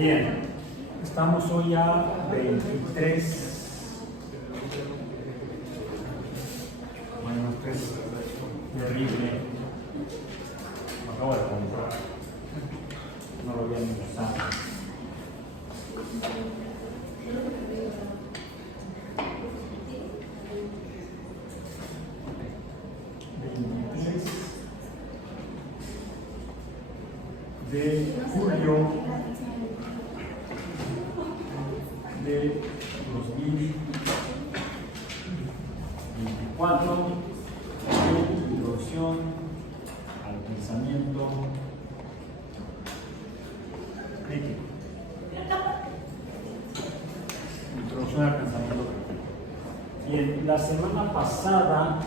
Bien, estamos hoy a 23. Bueno, esto es terrible. Me acabo de comprar. No lo voy a ni usar. De julio de 2024, introducción al pensamiento crítico. Introducción al pensamiento crítico. Bien, la semana pasada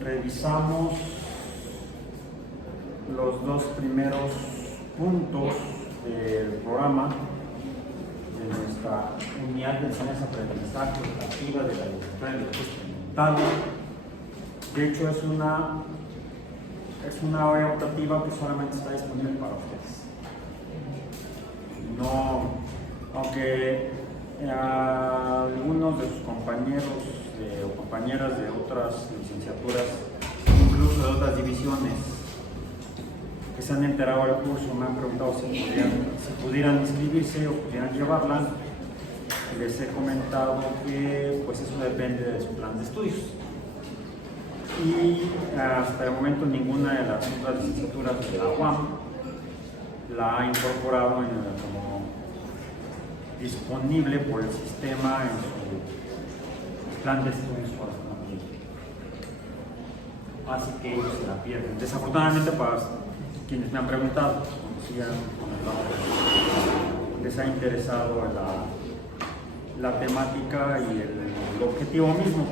revisamos los dos primeros puntos del programa de nuestra unidad de enseñanza-aprendizaje educativa de la licenciatura en Derecho Experimentado. De hecho, es una área optativa que solamente está disponible para ustedes. No, aunque algunos de sus compañeros o compañeras de otras licenciaturas, incluso de otras divisiones, que se han enterado del curso, me han preguntado si pudieran inscribirse o pudieran llevarla. Les he comentado que pues eso depende de su plan de estudios. Y hasta el momento ninguna de las otras licenciaturas de la UAM la ha incorporado como disponible por el sistema en su plan de estudios correspondiente. Así que ellos se la pierden. Desafortunadamente para quienes me han preguntado, les ha interesado la temática y el objetivo mismo.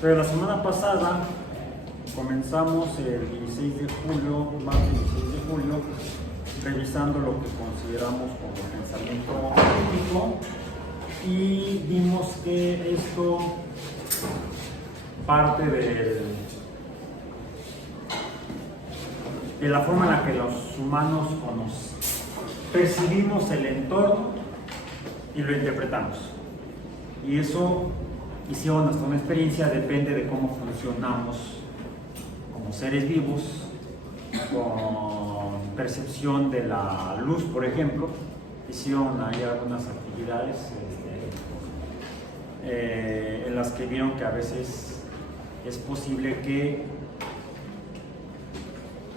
Pero la semana pasada comenzamos el 16 de julio, martes 16 de julio, revisando lo que consideramos como pensamiento crítico, y vimos que esto parte de la forma en la que los humanos percibimos el entorno y lo interpretamos. Y eso, hicieron hasta una experiencia, depende de cómo funcionamos como seres vivos, con percepción de la luz, por ejemplo. Hicieron ahí algunas actividades en las que vieron que a veces es posible que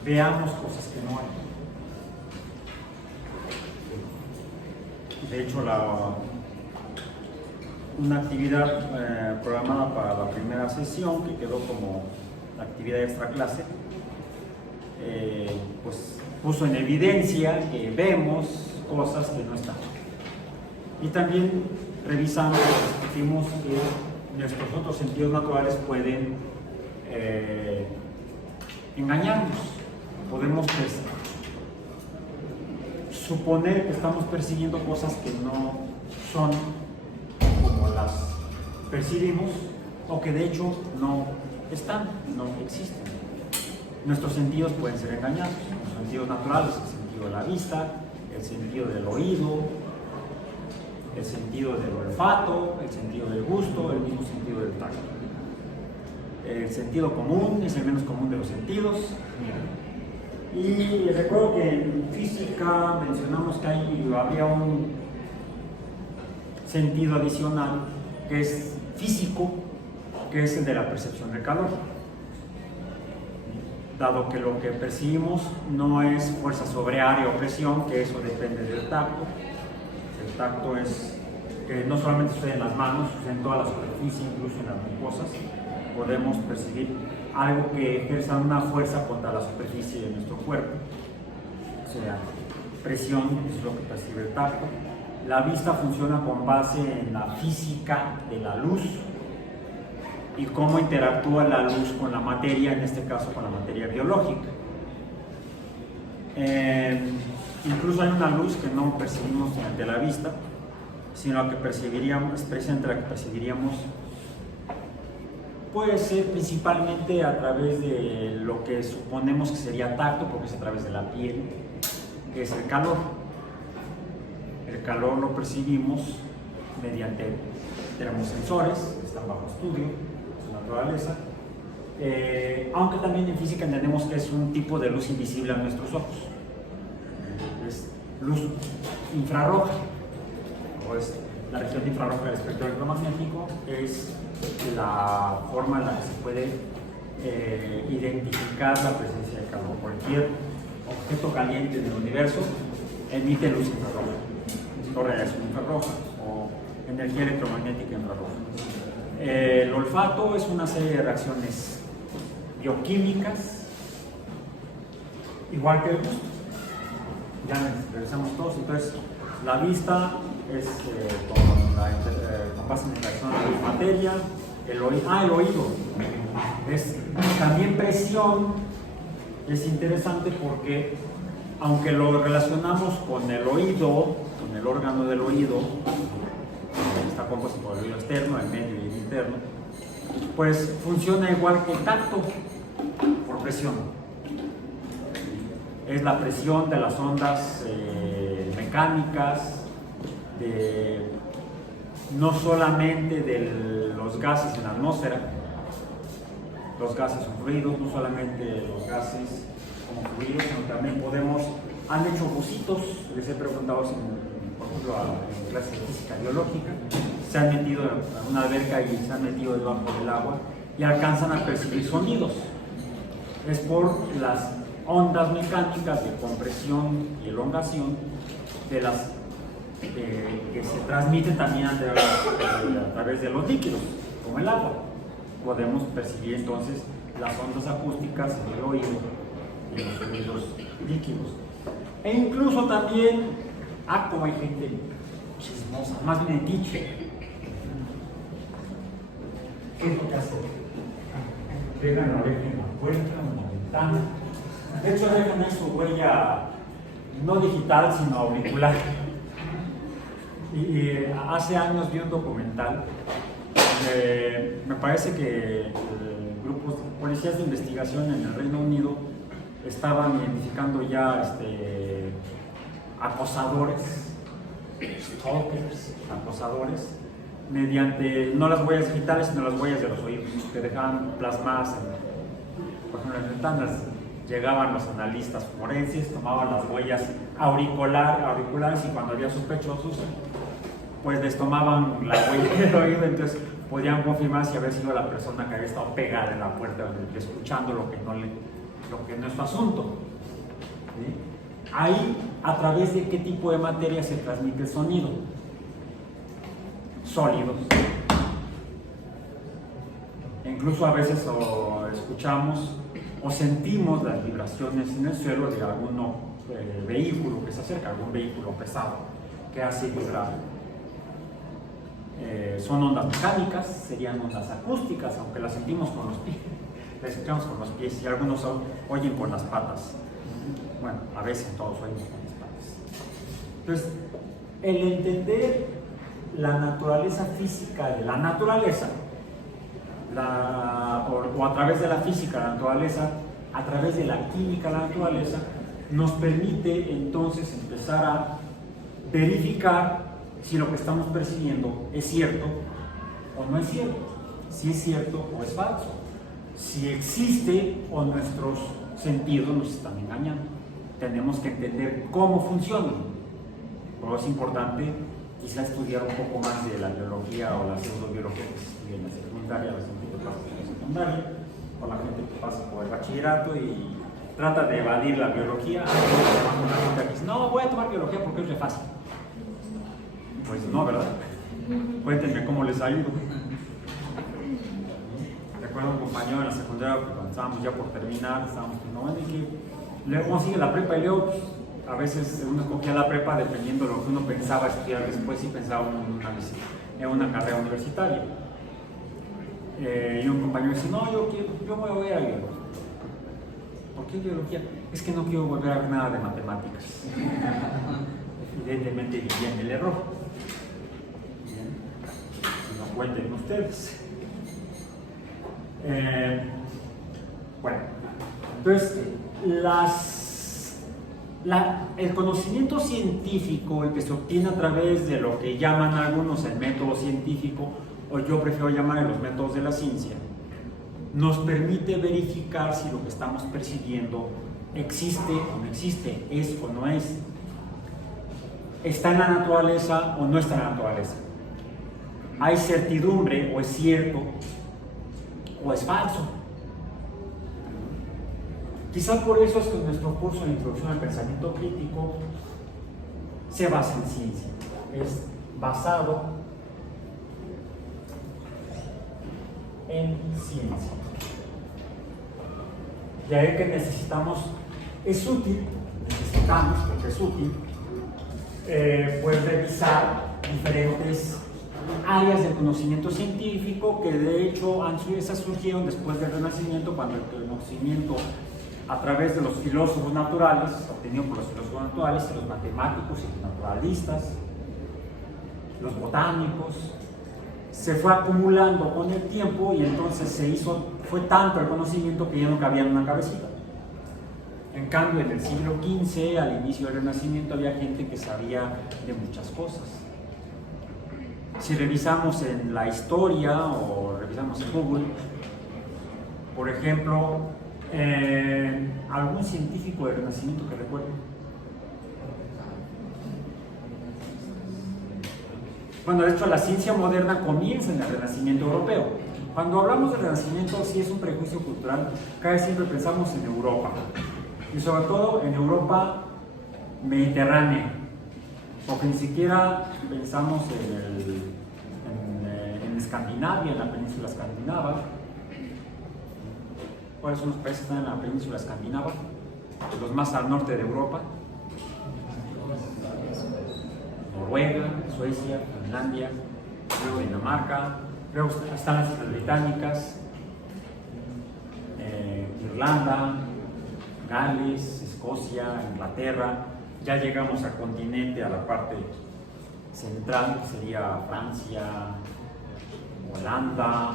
veamos cosas que no hay. De hecho, una actividad programada para la primera sesión, que quedó como actividad extra clase, pues puso en evidencia que vemos cosas que no están. Y también revisamos, discutimos que nuestros otros sentidos naturales pueden engañarnos. Podemos suponer que estamos percibiendo cosas que no son como las percibimos, o que de hecho no están, no existen. Nuestros sentidos pueden ser engañados, los sentidos naturales, el sentido de la vista, el sentido del oído, el sentido del olfato, el sentido del gusto, el mismo sentido del tacto. El sentido común es el menos común de los sentidos. Y recuerdo que en física mencionamos que había un sentido adicional que es físico, que es el de la percepción de calor. Dado que lo que percibimos no es fuerza sobre área o presión, que eso depende del tacto. El tacto es que no solamente sucede en las manos, sucede en toda la superficie, incluso en las mucosas. Podemos percibir algo que ejerza una fuerza contra la superficie de nuestro cuerpo. O sea, presión es lo que percibe el tacto. La vista funciona con base en la física de la luz y cómo interactúa la luz con la materia, en este caso con la materia biológica. Incluso hay una luz que no percibimos mediante la vista, sino la que percibiríamos, precisamente la que percibiríamos puede ser principalmente a través de lo que suponemos que sería tacto, porque es a través de la piel, es el calor. El calor lo percibimos mediante termosensores, que están bajo estudio, su naturaleza, aunque también en física entendemos que es un tipo de luz invisible a nuestros ojos. Es luz infrarroja, o es la región infrarroja del espectro electromagnético, es la forma en la que se puede identificar la presencia de calor. Cualquier objeto caliente del universo emite luz infrarroja, radiación infrarroja o energía electromagnética infrarroja. El olfato es una serie de reacciones bioquímicas, igual que el gusto. Ya regresamos todos. Entonces, la vista es con base en la interacción de la materia. El oído es también presión. Es interesante porque, aunque lo relacionamos con el oído, con el órgano del oído, está compuesto por el oído externo, el medio y el interno, pues funciona igual que el tacto, por presión. Es la presión de las ondas mecánicas, no solamente de los gases en la atmósfera. Los gases son fluidos, no solamente los gases como fluidos, sino también han hecho bucitos, les he preguntado, por ejemplo, en clases de física biológica, se han metido en una alberca y se han metido debajo del agua y alcanzan a percibir sonidos. Es por las ondas mecánicas de compresión y elongación de las que se transmiten también a través de los líquidos, como el agua. Podemos percibir entonces las ondas acústicas en el oído y en los sonidos líquidos. E incluso también, como hay gente chismosa, más bien etiche. ¿Qué es lo que hace? Dejan la oreja en la puerta o en la ventana. De hecho, dejan ahí su huella no digital, sino auricular. Y hace años vi un documental. Me parece que grupos de policías de investigación en el Reino Unido estaban identificando ya acosadores, stalkers, acosadores, mediante no las huellas digitales, sino las huellas de los oídos, que dejaban plasmadas por ejemplo, en las ventanas. Llegaban los analistas forenses, tomaban las huellas auriculares y cuando había sospechosos, pues les tomaban la huella del oído, entonces podían confirmar si había sido la persona que había estado pegada en la puerta escuchando lo que no es su asunto. ¿Sí? Ahí, ¿a través de qué tipo de materia se transmite el sonido? Sólidos. Incluso a veces escuchamos o sentimos las vibraciones en el suelo de algún vehículo que se acerca, algún vehículo pesado que hace vibrar. Son ondas mecánicas, serían ondas acústicas, aunque las sentimos con los pies, las escuchamos con los pies y algunos oyen con las patas. Bueno, a veces todos oímos con las patas. Entonces, el entender la naturaleza física de la naturaleza, o a través de la física la naturaleza, a través de la química la naturaleza, nos permite entonces empezar a verificar si lo que estamos percibiendo es cierto o no es cierto, si es cierto o es falso, si existe o nuestros sentidos nos están engañando. Tenemos que entender cómo funcionan. Por eso es importante quizá estudiar un poco más de la biología o la pseudobiología que se estudia en la secundaria, la gente que pasa en la secundaria, o la gente que pasa por el bachillerato y trata de evadir la biología. Una gente que dice, no, voy a tomar biología porque es re fácil. Pues no, ¿verdad? Cuéntenme cómo les ayudo. Recuerdo un compañero en la secundaria que cuando estábamos ya por terminar, estábamos pues, no, bueno, ¿y qué? ¿Cómo sigue la prepa? Y luego, pues, a veces uno escogía la prepa dependiendo de lo que uno pensaba estudiar después y pensaba en una carrera universitaria. Y un compañero dice, no, yo me voy a biología. ¿Por qué biología? Es que no quiero volver a ver nada de matemáticas. Evidentemente vivía en el error. No cuenten ustedes. Bueno, entonces El conocimiento científico, el que se obtiene a través de lo que llaman algunos el método científico, o yo prefiero llamar los métodos de la ciencia, nos permite verificar si lo que estamos percibiendo existe o no existe, es o no es, está en la naturaleza o no está en la naturaleza, hay certidumbre o es cierto o es falso. Quizá por eso es que nuestro curso de Introducción al Pensamiento Crítico se basa en ciencia, es basado en ciencia. De ahí que necesitamos, necesitamos, porque es útil, pues revisar diferentes áreas del conocimiento científico que de hecho esas surgieron después del Renacimiento, cuando el conocimiento a través de los filósofos naturales, obtenido por los filósofos naturales, los matemáticos y los naturalistas, los botánicos, se fue acumulando con el tiempo y entonces fue tanto el conocimiento que ya no cabía en una cabecita. En cambio, en el siglo XV, al inicio del Renacimiento, había gente que sabía de muchas cosas. Si revisamos en la historia o revisamos en Google, por ejemplo, algún científico del Renacimiento que recuerde. Bueno, de hecho, la ciencia moderna comienza en el Renacimiento europeo. Cuando hablamos del Renacimiento, sí es un prejuicio cultural, casi siempre pensamos en Europa, y sobre todo en Europa mediterránea, porque ni siquiera pensamos en Escandinavia, en la península escandinava. ¿Cuáles son los países que están en la península escandinava? Los más al norte de Europa: Noruega, Suecia, Finlandia, luego Dinamarca, luego están las Islas Británicas, Irlanda, Gales, Escocia, Inglaterra. Ya llegamos al continente, a la parte central, que sería Francia, Holanda.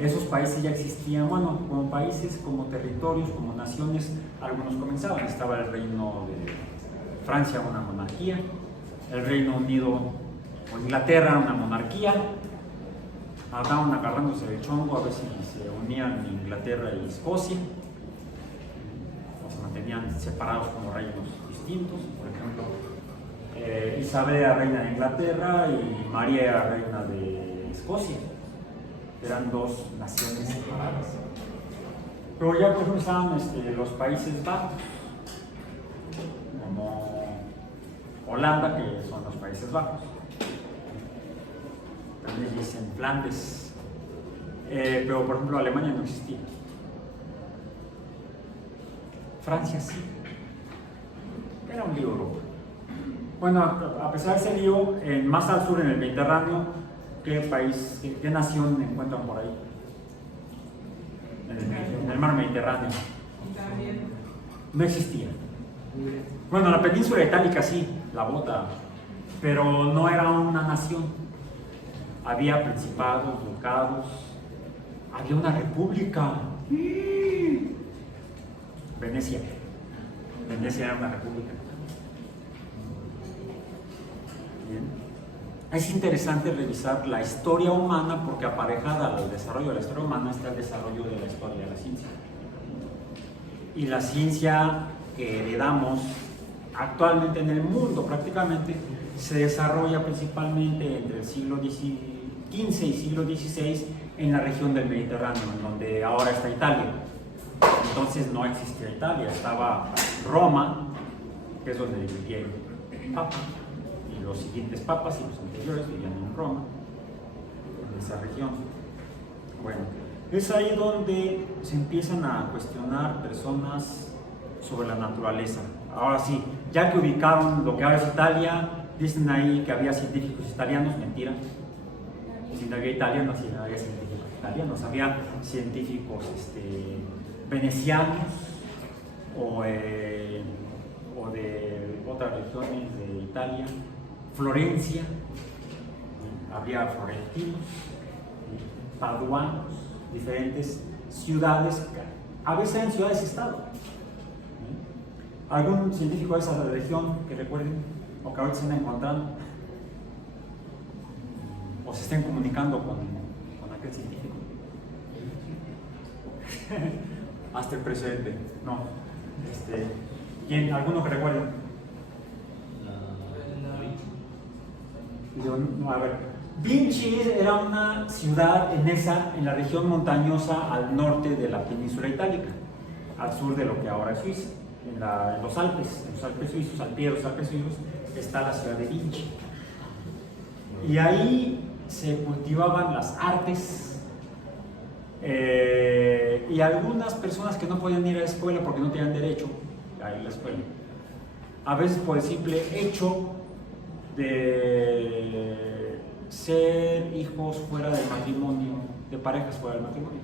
Esos países ya existían, bueno, como países, como territorios, como naciones. Algunos comenzaban. Estaba el Reino de Francia, una monarquía; el Reino Unido o Inglaterra, una monarquía. Andaban agarrándose el chongo a ver si se unían Inglaterra y Escocia, o se mantenían separados como reinos distintos. Por ejemplo, Isabel era reina de Inglaterra y María era reina de Escocia. Eran dos naciones separadas. Pero ya por ejemplo estaban los Países Bajos, como Holanda, que son los Países Bajos. También dicen Flandes. Pero por ejemplo Alemania no existía. Francia sí. Era un lío Europa. Bueno, a pesar de ese lío, más al sur en el Mediterráneo, ¿qué país, qué nación encuentran por ahí? En el mar Mediterráneo. No existía. Bueno, la península itálica sí, la bota, pero no era una nación. Había principados, ducados, había una república. Venecia. Venecia era una república. Bien. Es interesante revisar la historia humana, porque aparejada al desarrollo de la historia humana está el desarrollo de la historia de la ciencia. Y la ciencia que heredamos actualmente en el mundo prácticamente se desarrolla principalmente entre el siglo XV y siglo XVI en la región del Mediterráneo, en donde ahora está Italia. Entonces no existía Italia, estaba Roma, que es donde vivía el Papa. Los siguientes papas y los anteriores vivían en Roma, en esa región. Bueno, es ahí donde se empiezan a cuestionar personas sobre la naturaleza. Ahora sí, ya que ubicaron lo que ahora es Italia, dicen ahí que había científicos italianos. Mentira. Si no había italianos, si no había científicos italianos, había científicos venecianos o de otras regiones de Italia. Florencia, había florentinos, paduanos, diferentes ciudades, a veces en ciudades-estado, ¿Algún científico de esa región que recuerden o que ahorita se estén encontrando? ¿O se estén comunicando con aquel científico? Hasta el presente, no. ¿Quién? ¿Alguno que recuerden? No, a ver. Vinci era una ciudad en la región montañosa al norte de la península itálica, al sur de lo que ahora es Suiza, en los Alpes suizos, al pie de los Alpes suizos, está la ciudad de Vinci. Y ahí se cultivaban las artes y algunas personas que no podían ir a la escuela porque no tenían derecho a ir a la escuela, a veces por el simple hecho de ser hijos fuera del matrimonio, de parejas fuera del matrimonio.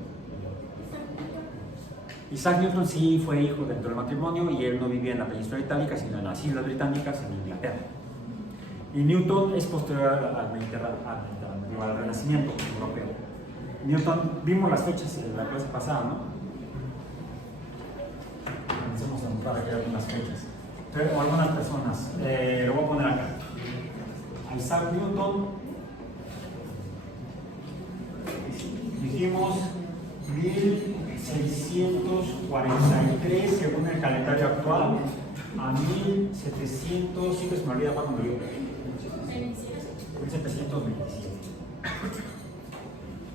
Isaac Newton sí fue hijo dentro del matrimonio y él no vivía en la península itálica, sino en las Islas Británicas, en Inglaterra. Y Newton es posterior al Renacimiento europeo. Newton, vimos las fechas en la clase pasada, ¿no? Comencemos a anotar aquí algunas fechas. O algunas personas, lo voy a poner acá. Isaac Newton, dijimos 1643 según el calendario actual a 1700, siempre se me olvida cuándo murió. 1727.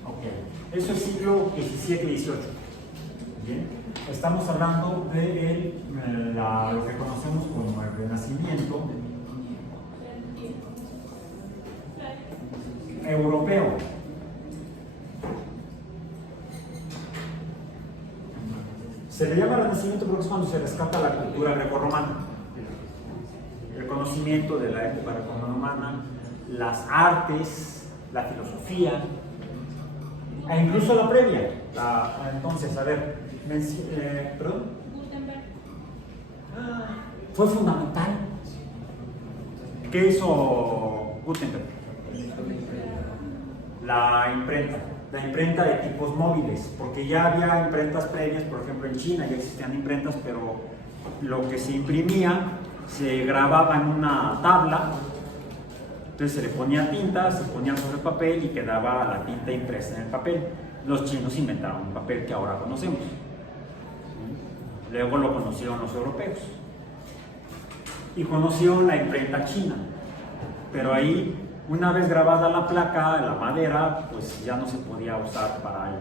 Ok, eso es siglo XVII y XVIII. Bien, estamos hablando de lo que conocemos como el Renacimiento europeo. Se le llama Renacimiento porque es cuando se rescata la cultura grecorromana, el conocimiento de la época grecorromana, las artes, la filosofía, e incluso la previa. Entonces, a ver, ¿perdón? Gutenberg. Fue fundamental. ¿Qué hizo Gutenberg? La imprenta de tipos móviles, porque ya había imprentas previas, por ejemplo en China ya existían imprentas, pero lo que se imprimía se grababa en una tabla, entonces se le ponía tinta, se ponía sobre el papel y quedaba la tinta impresa en el papel. Los chinos inventaron el papel que ahora conocemos, luego lo conocieron los europeos y conocieron la imprenta china, pero ahí una vez grabada la placa, la madera, pues ya no se podía usar para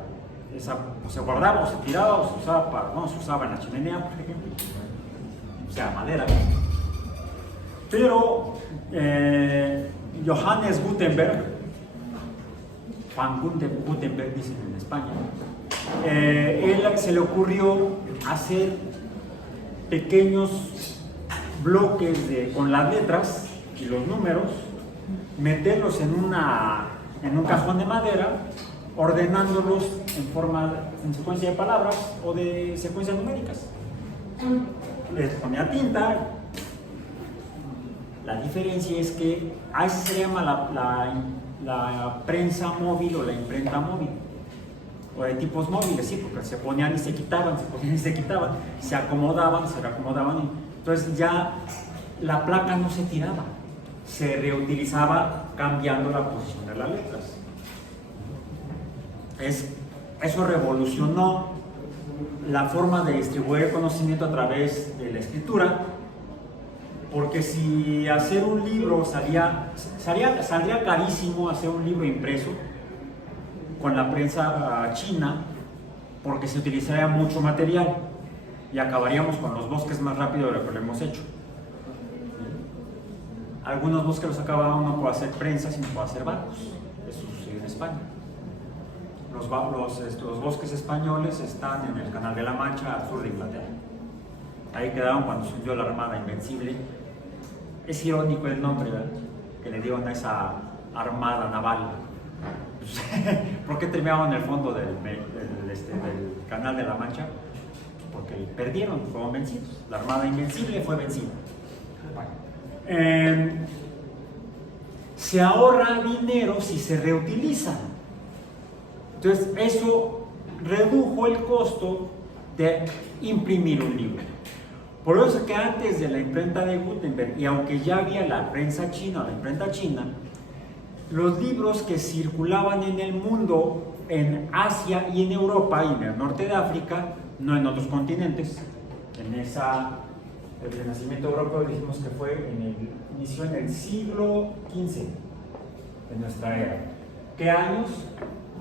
esa, pues se guardaba o se tiraba o se usaba para, no, se usaba en la chimenea, por ejemplo, o sea, madera. Pero Johannes Gutenberg, Juan Gutenberg dicen en España, él se le ocurrió hacer pequeños bloques con las letras y los números, meterlos en un cajón de madera, ordenándolos en secuencia de palabras o de secuencias numéricas. Les ponía tinta. La diferencia es que a eso se llama la prensa móvil o la imprenta móvil, o de tipos móviles, sí, porque se ponían y se quitaban, se ponían y se quitaban, se acomodaban, se reacomodaban. Entonces ya la placa no se tiraba, se reutilizaba cambiando la posición de las letras. Eso revolucionó la forma de distribuir el conocimiento a través de la escritura, porque si hacer un libro saldría carísimo hacer un libro impreso con la prensa china, porque se utilizaría mucho material y acabaríamos con los bosques más rápido de lo que lo hemos hecho. Algunos bosques los acababan no por hacer prensa, sino por hacer barcos. Eso sucedió en España. Los bosques españoles están en el Canal de la Mancha, al sur de Inglaterra. Ahí quedaron cuando se hundió la Armada Invencible. Es irónico el nombre, ¿verdad?, que le dieron a esa armada naval. ¿Por qué terminaron en el fondo del Canal de la Mancha? Porque perdieron, fueron vencidos. La Armada Invencible fue vencida. Se ahorra dinero si se reutiliza. Entonces, eso redujo el costo de imprimir un libro. Por eso es que antes de la imprenta de Gutenberg, y aunque ya había la prensa china o la imprenta china, los libros que circulaban en el mundo, en Asia y en Europa y en el norte de África, no en otros continentes, el Renacimiento europeo dijimos que inició en el siglo XV de nuestra era. ¿Qué años?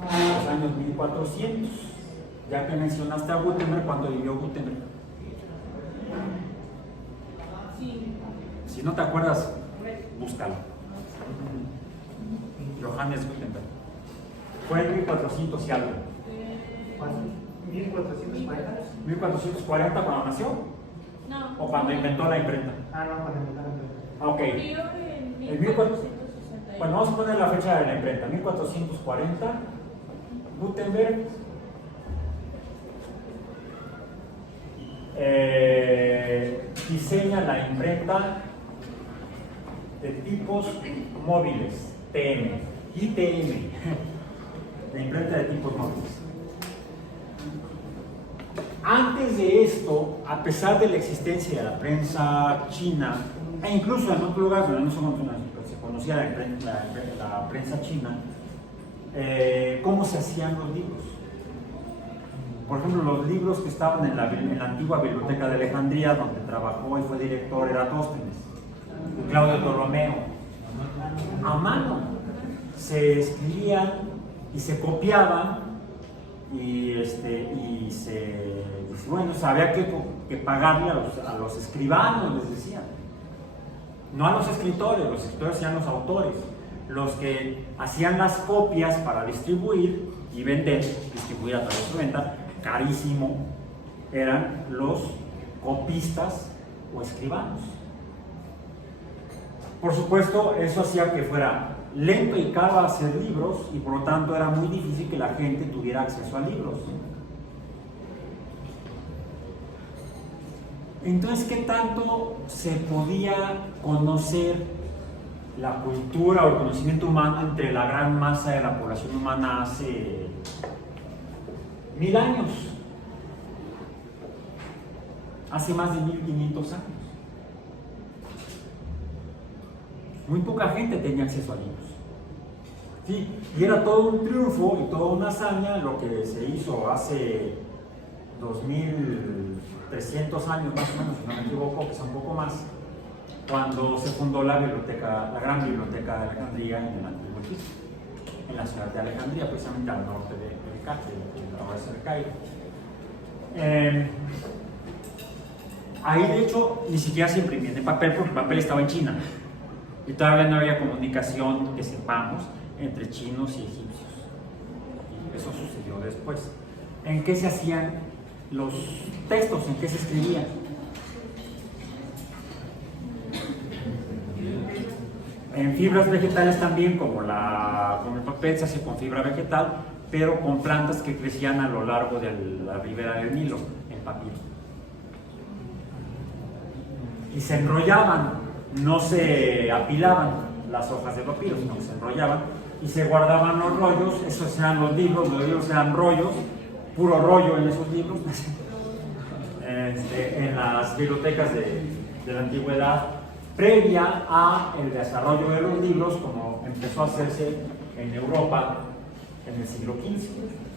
Los años 1400. Ya que mencionaste a Gutenberg, ¿cuándo vivió Gutenberg? Si no te acuerdas, búscalo. Johannes Gutenberg. Fue en 1400 y algo. ¿1440? 1440 cuando nació. No. ¿O cuando inventó la imprenta? No, cuando inventó la imprenta. Ok. Murió en 1461. Bueno, vamos a poner la fecha de la imprenta. 1440. Gutenberg. Diseña la imprenta de tipos móviles, ITM, la imprenta de tipos móviles. Antes de esto, a pesar de la existencia de la prensa china, e incluso en otros lugares donde no se conocía la prensa china, ¿cómo se hacían los libros? Por ejemplo, los libros que estaban en la antigua Biblioteca de Alejandría, donde trabajó y fue director Eratóstenes, Claudio Ptolomeo, a mano se escribían y se copiaban bueno, había que pagarle a los escribanos, les decían, no a los escritores eran los autores, los que hacían las copias para distribuir y distribuir a través de su venta, carísimo, eran los copistas o escribanos. Por supuesto, eso hacía que fuera lento y caro hacer libros y por lo tanto era muy difícil que la gente tuviera acceso a libros. Entonces, ¿qué tanto se podía conocer la cultura o el conocimiento humano entre la gran masa de la población humana hace 1000 años? Hace más de 1500 años. Muy poca gente tenía acceso a libros. Sí, y era todo un triunfo y toda una hazaña lo que se hizo hace 2300 años más o menos, si no me equivoco, quizá un poco más, cuando se fundó la gran biblioteca de Alejandría en el antiguo Egipto, en la ciudad de Alejandría, precisamente al norte de Cairo, ahora es el Cairo. Ahí de hecho ni siquiera se imprimía en papel porque el papel estaba en China y todavía no había comunicación que sepamos entre chinos y egipcios. Y eso sucedió después. ¿En qué se hacían los textos? ¿En qué se escribían? En fibras vegetales también, como el papel se hace con fibra vegetal, pero con plantas que crecían a lo largo de la ribera del Nilo, en papiro. Y se enrollaban, no se apilaban las hojas de papiro, sino que se enrollaban y se guardaban los rollos. Esos eran los libros eran rollos, puro rollo en esos libros, en las bibliotecas de la antigüedad, previa a el desarrollo de los libros como empezó a hacerse en Europa en el siglo XV.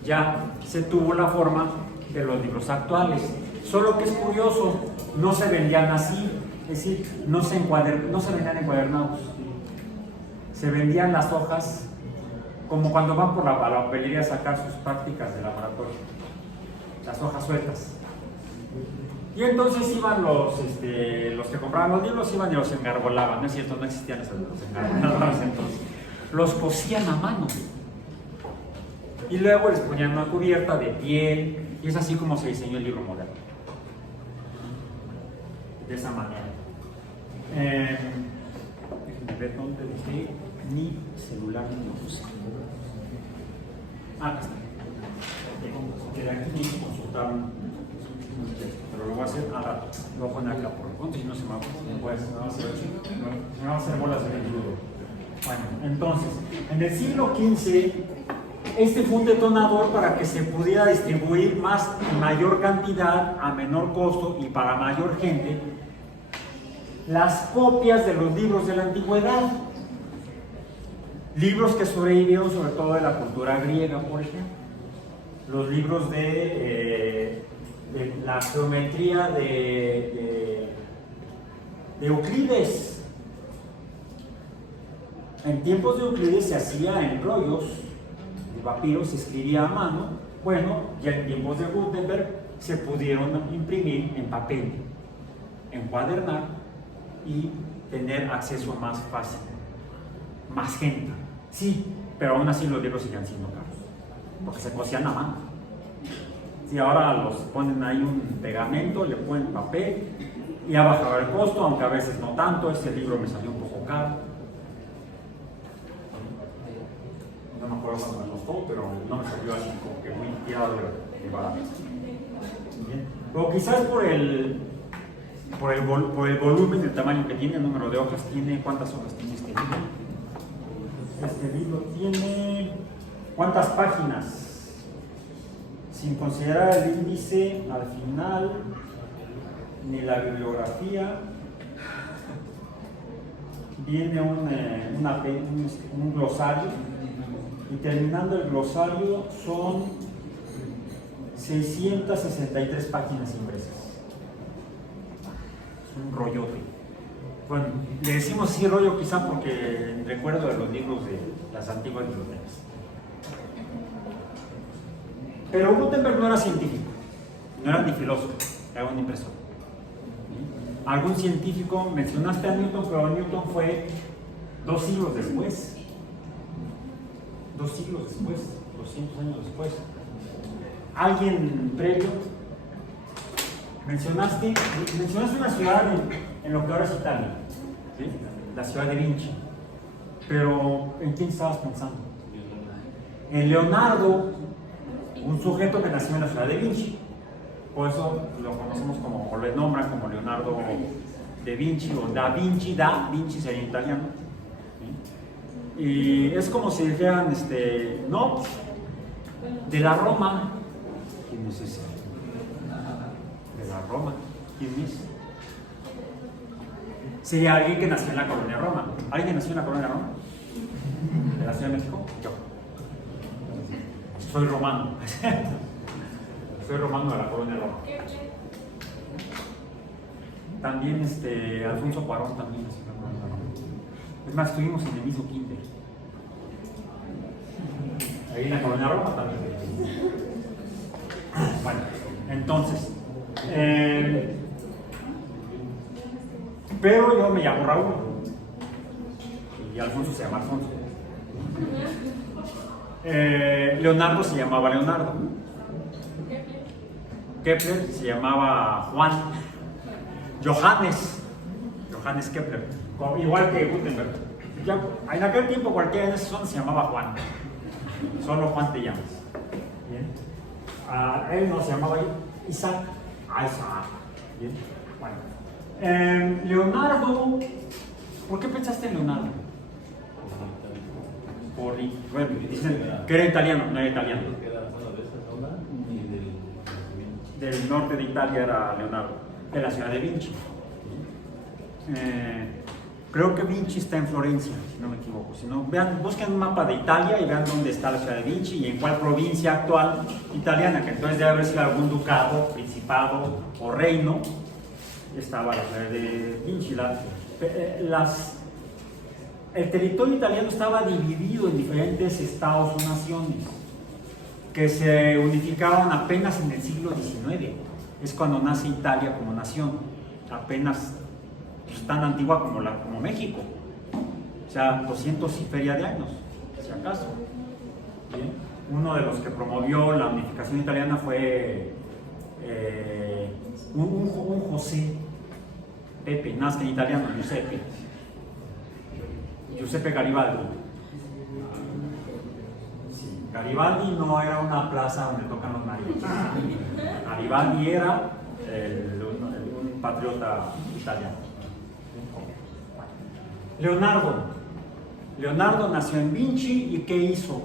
Ya se tuvo la forma de los libros actuales, solo que es curioso, no se vendían así, es decir, no se vendían encuadernados, se vendían las hojas como cuando van por la papelería a sacar sus prácticas de laboratorio, las hojas sueltas. Y entonces iban los que compraban los libros, iban y los engargolaban, ¿no es cierto? No existían los engargoladores entonces. Los cosían a mano. Y luego les ponían una cubierta de piel, y es así como se diseñó el libro moderno. De esa manera. Déjenme ver dónde dejé mi celular ni lo puse. Acá está. De aquí consultar pero lo voy a hacer a rato. Lo voy a poner acá por el punto y no se me va a hacer bolas de menudo. Bueno, entonces, en el siglo XV este fue un detonador para que se pudiera distribuir más en mayor cantidad, a menor costo y para mayor gente, las copias de los libros de la antigüedad. Libros que sobrevivieron sobre todo de la cultura griega, por ejemplo. Los libros de la geometría de Euclides. En tiempos de Euclides se hacía en rollos de papiro, se escribía a mano. Bueno, ya en tiempos de Gutenberg se pudieron imprimir en papel, encuadernar y tener acceso más fácil, más gente. Sí, pero aún así los libros siguen siendo caros, porque se cosían a mano. Si ahora los ponen ahí un pegamento, le ponen papel y ha bajado el costo, aunque a veces no tanto. Este libro me salió un poco caro. No me acuerdo cuánto me costó, pero no me salió así como que muy tirado de barato. Bien. Pero quizás por el volumen, el tamaño que tiene, el número de hojas, ¿cuántas hojas tiene este libro? Este libro tiene ¿cuántas páginas? Sin considerar el índice al final, ni la bibliografía, viene un glosario, y terminando el glosario son 663 páginas impresas. Es un rollote. Bueno, le decimos así rollo quizá porque recuerdo de los libros de las antiguas bibliotecas. Pero Gutenberg no era científico, no era ni filósofo, era un impresor. Algún científico, mencionaste a Newton, pero Newton fue 2 siglos después. 2 siglos después, 200 años después. ¿Alguien previo? Mencionaste una ciudad en lo que ahora es Italia, ¿sí? La ciudad de Vinci. Pero ¿en quién estabas pensando? En Leonardo, un sujeto que nació en la ciudad de Vinci. Por eso lo conocemos como, o le nombran como Leonardo de Vinci, o Da Vinci. Da Vinci sería en italiano. ¿Sí? Y es como si dijeran, no, de la Roma. ¿Quién es ese? De la Roma. ¿Quién es? Sería alguien que nació en la colonia Roma. ¿Alguien nació en la colonia Roma? ¿De la Ciudad de México? Yo. Soy romano. Soy romano de la colonia Roma. También Alfonso Cuarón también nació en la colonia Roma. Es más, estuvimos en el mismo kinder. Ahí en la colonia Roma también. Bueno, entonces, pero yo me llamo Raúl y Alfonso se llama Alfonso. Leonardo se llamaba Leonardo. Kepler se llamaba Juan. Johannes Kepler, igual que Gutenberg. Ya, en aquel tiempo cualquiera de esos se llamaba Juan. Solo Juan te llamas. ¿Bien? Él no se llamaba Isaac. Isaac. ¿Bien? Bueno. Leonardo, ¿por qué pensaste en Leonardo? Bueno, dicen que era italiano, no era italiano. Del norte de Italia era Leonardo, de la ciudad de Vinci. Creo que Vinci está en Florencia, si no me equivoco. Si no, busquen un mapa de Italia y vean dónde está la ciudad de Vinci y en cuál provincia actual italiana, que entonces debe haber sido algún ducado, principado o reino, estaba la ciudad de Vinci. El territorio italiano estaba dividido en diferentes estados o naciones que se unificaron apenas en el siglo XIX. Es cuando nace Italia como nación, apenas tan antigua como México, o sea, 200 y feria de años, si acaso. ¿Bien? Uno de los que promovió la unificación italiana fue un José Pepe, nazca en italiano, Giuseppe Garibaldi. Sí, Garibaldi no era una plaza donde tocan los mariachis. Garibaldi era un patriota italiano. Leonardo nació en Vinci y ¿qué hizo?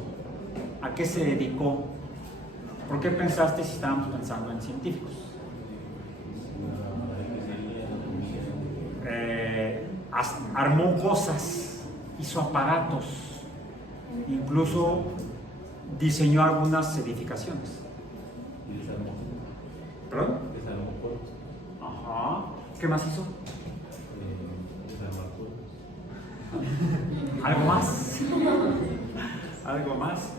¿A qué se dedicó? ¿Por qué pensaste si estábamos pensando en científicos? Armó cosas, hizo aparatos, incluso diseñó algunas edificaciones. ¿Perdón? Ajá. ¿Qué más hizo? ¿Algo más? ¿Algo más?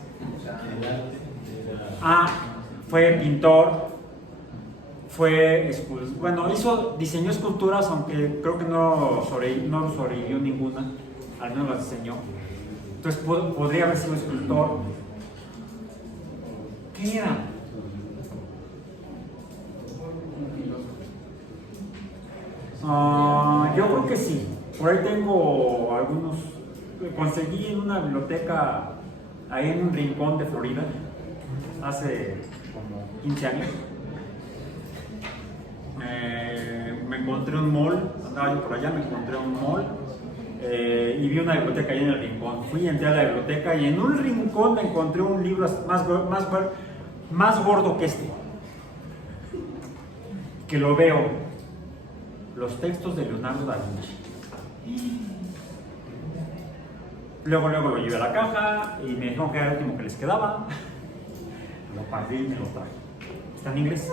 Fue pintor, diseñó esculturas, aunque creo que no sobrevivió ninguna, al menos las diseñó. Entonces podría haber sido escultor. ¿Qué era? Yo creo que sí. Por ahí tengo algunos. Conseguí en una biblioteca ahí en un rincón de Florida hace como 15 años. Me encontré un mall, andaba yo por allá, me encontré un mall y vi una biblioteca ahí en el rincón. Entré a la biblioteca y en un rincón me encontré un libro más gordo que este, que lo veo, los textos de Leonardo da Vinci. Luego lo llevé a la caja y me dijeron que era el último que les quedaba. Lo partí y me lo traje. Está en inglés.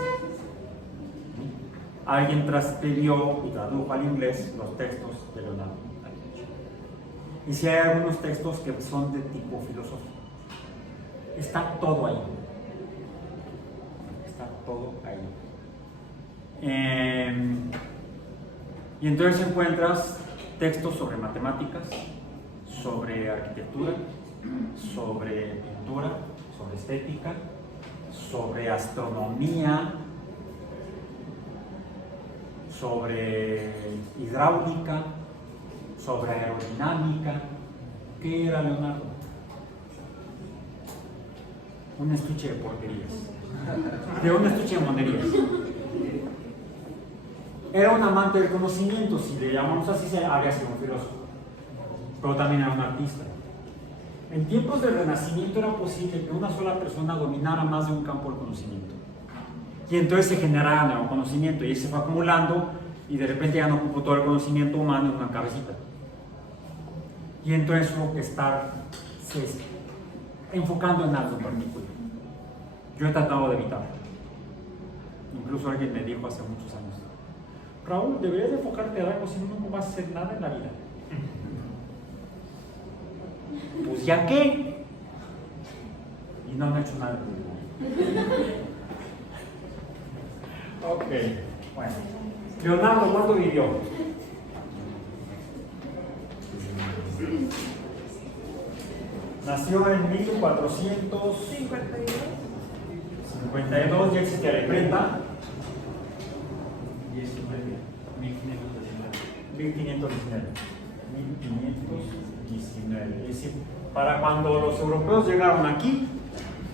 Alguien transcribió y tradujo al inglés los textos de Leonardo da Vinci. Y si hay algunos textos que son de tipo filosófico, está todo ahí. Está todo ahí. Y entonces encuentras textos sobre matemáticas, sobre arquitectura, sobre pintura, sobre estética, sobre astronomía, sobre hidráulica, sobre aerodinámica. ¿Qué era Leonardo? Un estuche de porquerías, un estuche de monerías. Era un amante del conocimiento, si le llamamos así, habría sido un filósofo, pero también era un artista. En tiempos del Renacimiento era posible que una sola persona dominara más de un campo del conocimiento. Y entonces se generaba nuevo conocimiento y se fue acumulando y de repente ya no ocupó todo el conocimiento humano en una cabecita. Y entonces hubo que estar enfocando en algo en particular. Yo he tratado de evitarlo. Incluso alguien me dijo hace muchos años: Raúl, deberías de enfocarte en algo, si no, no vas a hacer nada en la vida. Pues ya qué. Y no he hecho nada. Ok, bueno. Leonardo, ¿cuánto vivió? Nació en 1452, ya existía la imprenta. 1519. Es decir, para cuando los europeos llegaron aquí,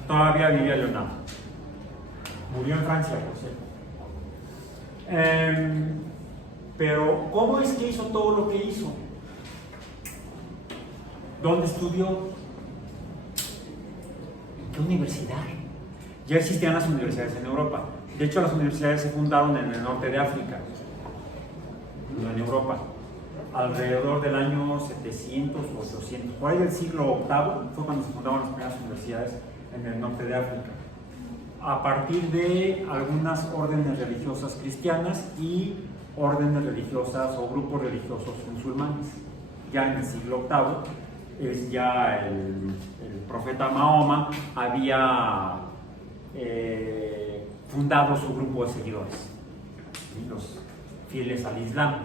todavía vivía Leonardo. Murió en Francia, por cierto. Pero, ¿cómo es que hizo todo lo que hizo? ¿Dónde estudió? ¿En qué universidad? Ya existían las universidades en Europa. De hecho, las universidades se fundaron en el norte de África, no en Europa, alrededor del año 700 o 800. Por ahí del siglo VIII fue cuando se fundaron las primeras universidades en el norte de África, a partir de algunas órdenes religiosas cristianas y órdenes religiosas o grupos religiosos musulmanes. Ya en el siglo VIII, es ya el profeta Mahoma había fundado su grupo de seguidores, los fieles al Islam.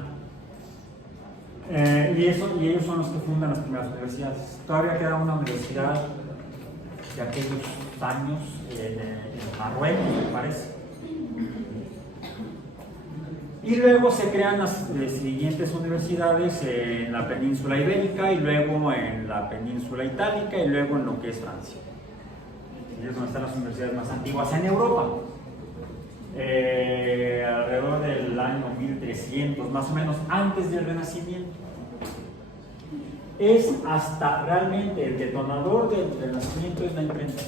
Y ellos son los que fundan las primeras universidades. Todavía queda una universidad de aquellos años en Marruecos, me parece. Y luego se crean las siguientes universidades en la península ibérica, y luego en la península itálica, y luego en lo que es Francia. Y es donde están las universidades más antiguas en Europa. Alrededor del año 1300, más o menos, antes del Renacimiento. es hasta realmente el detonador del Renacimiento es la imprenta.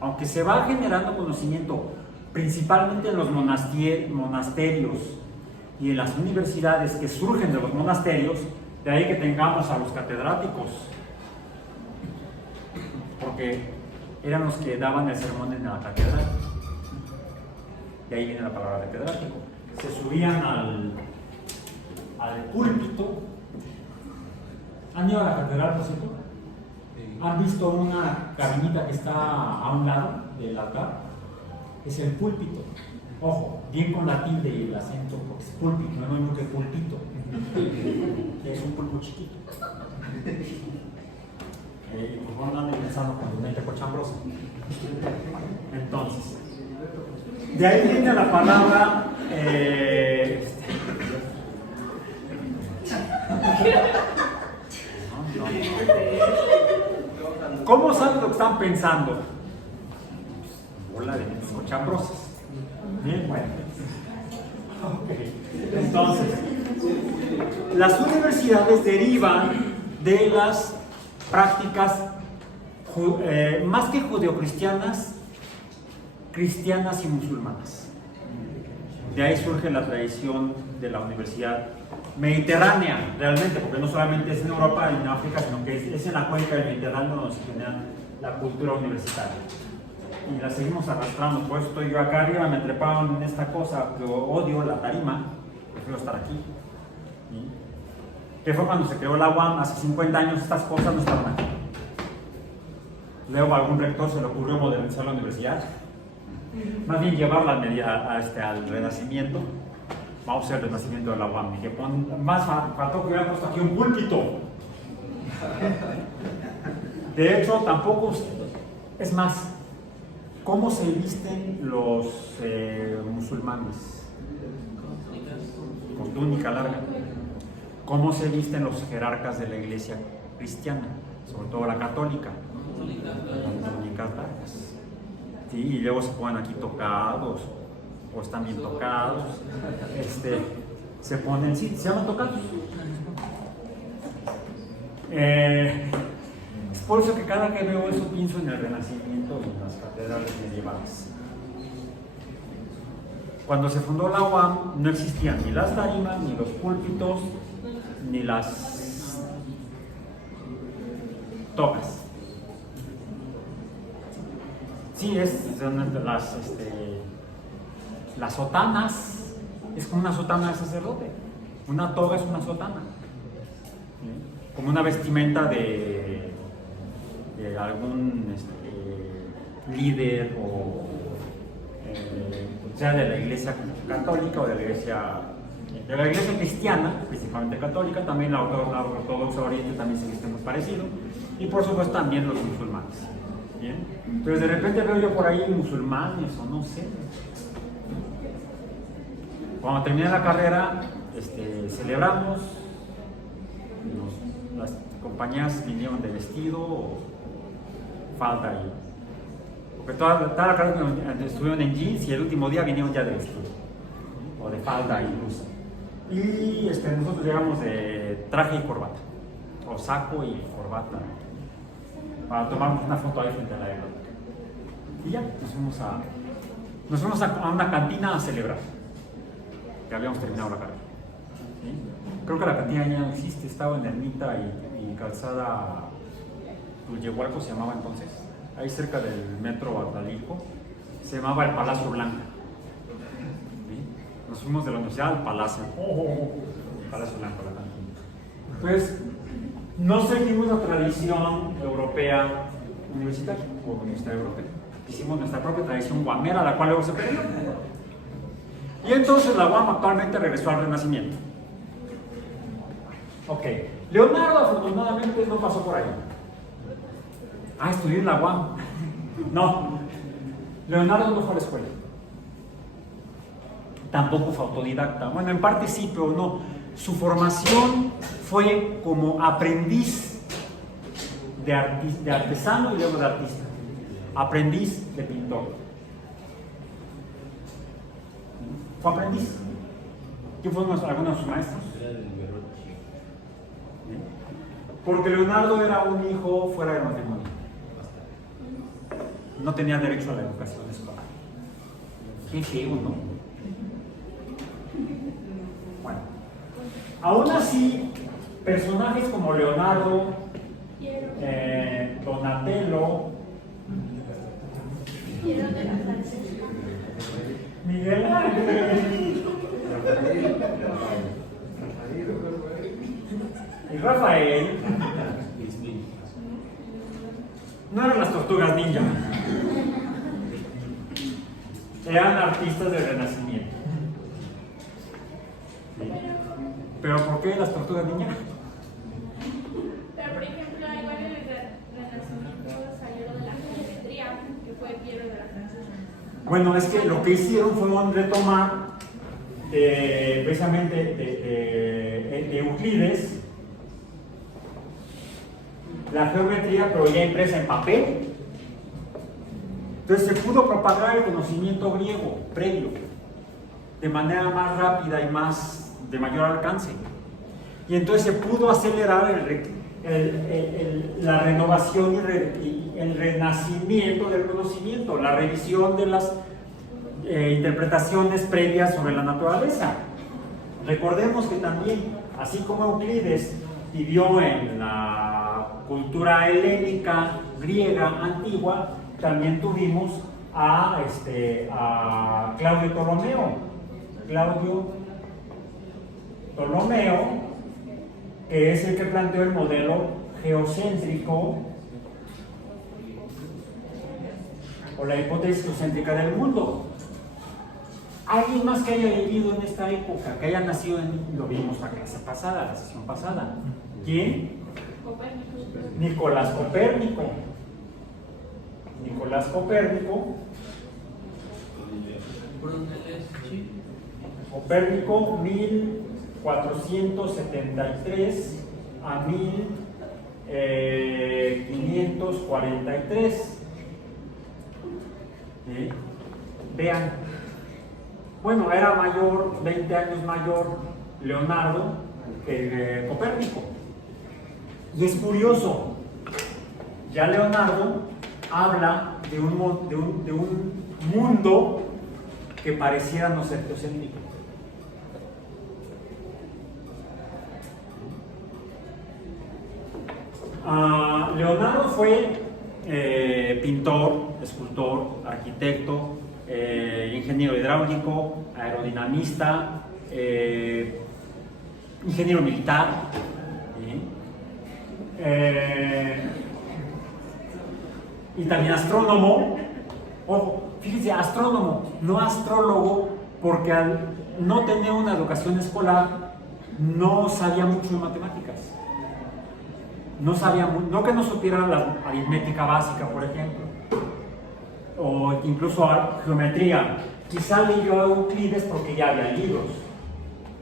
Aunque se va generando conocimiento principalmente en los monasterios y en las universidades que surgen de los monasterios, de ahí que tengamos a los catedráticos, porque eran los que daban el sermón en la catedral. De ahí viene la palabra catedrático. Se subían al púlpito. ¿Han ido a la catedral, por cierto? ¿Han visto una cabinita que está a un lado del altar? Es el púlpito. Ojo, bien con la tilde y el acento, porque es púlpito, no es lo que pulpito. Es un pulpo chiquito. Por favor, no anden pensando con mente cochambrosa. Entonces, de ahí viene la palabra. ¿Cómo saben lo que están pensando? Bola de mentes cochambrosas. Bien, bueno. Okay. Entonces, las universidades derivan de las prácticas más que judeocristianas, cristianas y musulmanas. De ahí surge la tradición de la universidad mediterránea, realmente, porque no solamente es en Europa y en África, sino que es en la cuenca del Mediterráneo donde se genera la cultura universitaria. Y la seguimos arrastrando, por eso estoy yo acá arriba, me treparon en esta cosa que odio, la tarima, prefiero estar aquí. ¿Sí? Que fue cuando se creó la UAM, hace 50 años estas cosas no estaban aquí. Luego a algún rector se le ocurrió modernizar la universidad, más bien llevarla al Renacimiento. Vamos a hacer el Renacimiento de la UAM, y que más faltó que hubiera puesto aquí un púlpito. De hecho, tampoco, es más, ¿cómo se visten los musulmanes? Con túnica larga. ¿Cómo se visten los jerarcas de la iglesia cristiana? Sobre todo la católica. Con túnicas largas. Sí, y luego se ponen aquí tocados, o están bien tocados. Se ponen, sí, se llaman tocados. Es por eso que cada que veo eso pienso en el Renacimiento y en las catedrales medievales. Cuando se fundó la UAM no existían ni las tarimas, ni los púlpitos, ni las togas. Sí, son las sotanas, es como una sotana de sacerdote. Una toga es una sotana. ¿Sí? Como una vestimenta de algún líder o sea de la iglesia católica o de la iglesia cristiana, principalmente católica, también la ortodoxa oriente también se viste muy parecido, y por supuesto también los musulmanes. ¿Bien? Entonces de repente veo yo por ahí musulmanes o no sé. Cuando terminé la carrera, celebramos, las compañías vinieron de vestido o falda ahí. Porque toda la carrera estuvieron en jeans y el último día vinieron ya de vestido, o de falda y blusa. Y nosotros llegamos de traje y corbata, o saco y corbata, para tomarnos una foto ahí frente a la aeróbica. Y ya, nos fuimos a una cantina a celebrar que habíamos terminado la carrera. ¿Sí? Creo que la cantina ya no existe, estaba en Ermita y Calzada Tullehualco se llamaba entonces, ahí cerca del metro Atalico, se llamaba el Palacio Blanco. ¿Sí? Nos fuimos de la universidad al Palacio, Palacio Blanco, la cantina. Pues no seguimos la tradición europea universitaria o universitaria europea. Hicimos nuestra propia tradición guamera, la cual luego se perdió. Y entonces la UAM actualmente regresó al Renacimiento. Ok, Leonardo afortunadamente no pasó por ahí. Estudió en la UAM. No, Leonardo no fue a la escuela. Tampoco fue autodidacta. Bueno, en parte sí, pero no. Su formación fue como aprendiz de artesano y luego de artista. Aprendiz de pintor. Fue aprendiz. ¿Quién fueron algunos de sus maestros? Porque Leonardo era un hijo fuera de matrimonio. No tenía derecho a la educación escolar. Qué feo, ¿no? Bueno, aún así, personajes como Leonardo, Donatello, de la Francia. Miguel Ángel y Rafael no eran las tortugas ninja, eran artistas del Renacimiento. ¿Pero por qué las tortugas ninja? Pero por ejemplo, igual en el Renacimiento salió lo de la geometría, que fue Piero de la Francesa. Bueno, es que lo que hicieron fue un retomar precisamente de Euclides la geometría, pero ya impresa en papel. Entonces se pudo propagar el conocimiento griego previo de manera más rápida y de mayor alcance. Y entonces se pudo acelerar la renovación y el renacimiento del conocimiento, la revisión de las interpretaciones previas sobre la naturaleza. Recordemos que también, así como Euclides vivió en la cultura helénica, griega, antigua, también tuvimos a Claudio Ptolomeo. Claudio Ptolomeo, que es el que planteó el modelo geocéntrico o la hipótesis geocéntrica del mundo. ¿Alguien más que haya vivido en esta época, que haya nacido lo vimos la clase pasada, la sesión pasada? ¿Quién? Copérnico. Nicolás Copérnico. Nicolás Copérnico. Copérnico 1473 a 1543. Vean, bueno, era mayor, 20 años mayor Leonardo que Copérnico. Y es curioso, ya Leonardo habla de un mundo que pareciera no ser geocéntrico. Leonardo fue pintor, escultor, arquitecto, ingeniero hidráulico, aerodinamista, ingeniero militar, y también astrónomo. Ojo, fíjense, astrónomo, no astrólogo, porque al no tener una educación escolar no sabía mucho de matemáticas. No sabía, no que no supiera la aritmética básica, por ejemplo, o incluso geometría. Quizá leyó a Euclides porque ya había libros.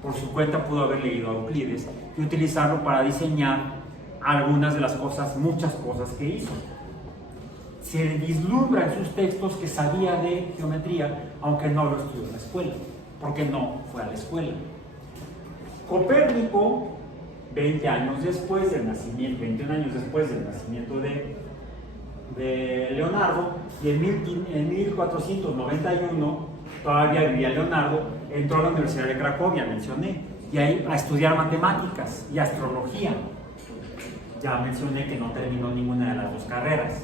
Por su cuenta pudo haber leído a Euclides y utilizarlo para diseñar algunas de las cosas, muchas cosas que hizo. Se vislumbra en sus textos que sabía de geometría, aunque no lo estudió en la escuela, porque no fue a la escuela. Copérnico, 20 años después del nacimiento, 21 años después del nacimiento de Leonardo, y en 1491, todavía vivía Leonardo, entró a la Universidad de Cracovia, mencioné, y ahí a estudiar matemáticas y astrología. Ya mencioné que no terminó ninguna de las dos carreras.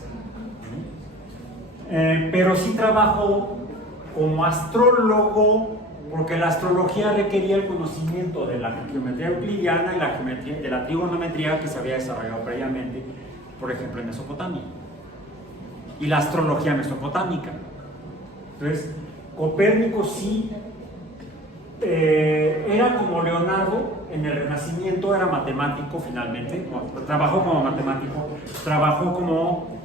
Pero sí trabajó como astrólogo, porque la astrología requería el conocimiento de la geometría euclidiana y la geometría, de la trigonometría que se había desarrollado previamente, por ejemplo, en Mesopotamia, y la astrología mesopotámica. Entonces, Copérnico sí era como Leonardo en el Renacimiento, era matemático finalmente, trabajó como matemático, trabajó como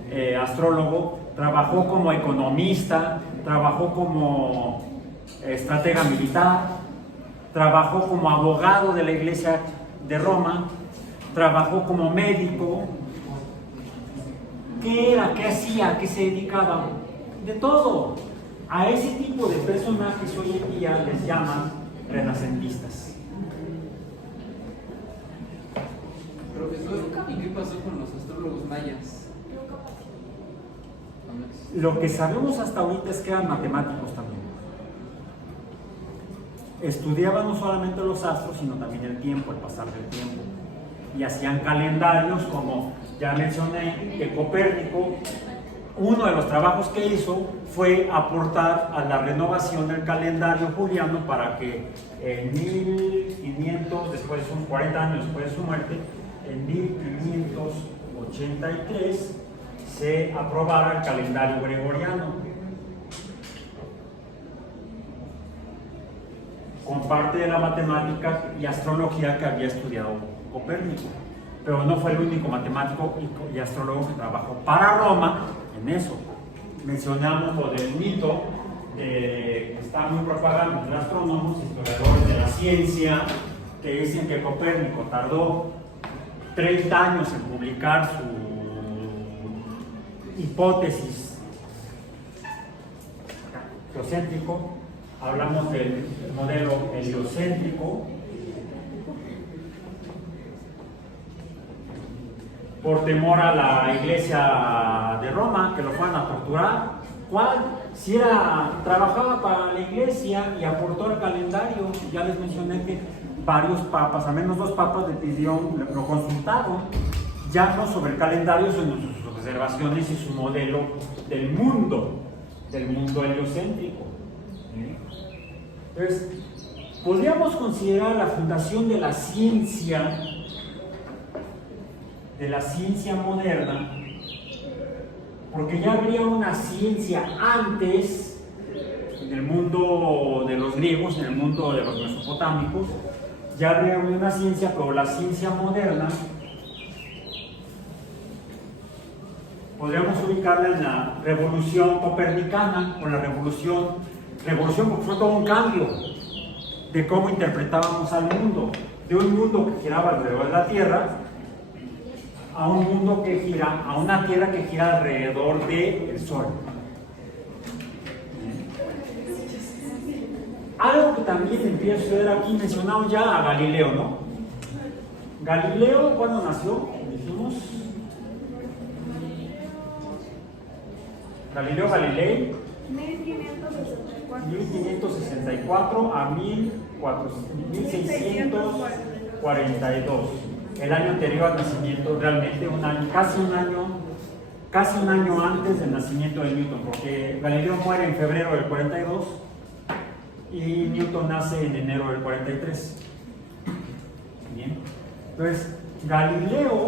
astrólogo, trabajó como economista, trabajó como estratega militar, trabajó como abogado de la Iglesia de Roma, trabajó como médico. ¿Qué era? ¿Qué hacía? ¿A qué se dedicaba? De todo. A ese tipo de personajes hoy en día les llaman renacentistas. Profesor, pasó con los astrólogos mayas? Lo que sabemos hasta ahorita es que eran matemáticos también. Estudiaban no solamente los astros, sino también el tiempo, el pasar del tiempo. Y hacían calendarios, como ya mencioné, que Copérnico, uno de los trabajos que hizo fue aportar a la renovación del calendario juliano para que en 1500, después, 40 años después de su muerte, en 1583, se aprobara el calendario gregoriano, con parte de la matemática y astrología que había estudiado Copérnico. Pero no fue el único matemático y astrólogo que trabajó para Roma en eso. Mencionamos lo del mito, que está muy propagado entre astrónomos, historiadores de la ciencia, que dicen que Copérnico tardó 30 años en publicar su hipótesis geocéntrico. Hablamos del modelo heliocéntrico, por temor a la iglesia de Roma, que lo fueran a torturar. ¿Cuál? Si trabajaba para la iglesia y aportó al calendario. Ya les mencioné que varios papas, al menos 2 papas lo consultaron, ya no sobre el calendario, sino sus observaciones y su modelo del mundo heliocéntrico. Entonces, podríamos considerar la fundación de la ciencia moderna, porque ya habría una ciencia antes en el mundo de los griegos, en el mundo de los mesopotámicos, ya habría una ciencia, pero la ciencia moderna podríamos ubicarla en la revolución copernicana, o la revolución porque fue todo un cambio de cómo interpretábamos al mundo, de un mundo que giraba alrededor de la Tierra a un mundo que gira, a una Tierra que gira alrededor del Sol. Algo que también empieza a suceder aquí, mencionamos ya a Galileo, ¿no? Galileo, ¿cuándo nació? Dijimos. Galileo Galilei, 1564 a 1642. El año anterior al nacimiento, realmente casi un año antes del nacimiento de Newton, porque Galileo muere en febrero del 42 y Newton nace en enero del 43. Bien. Entonces, Galileo,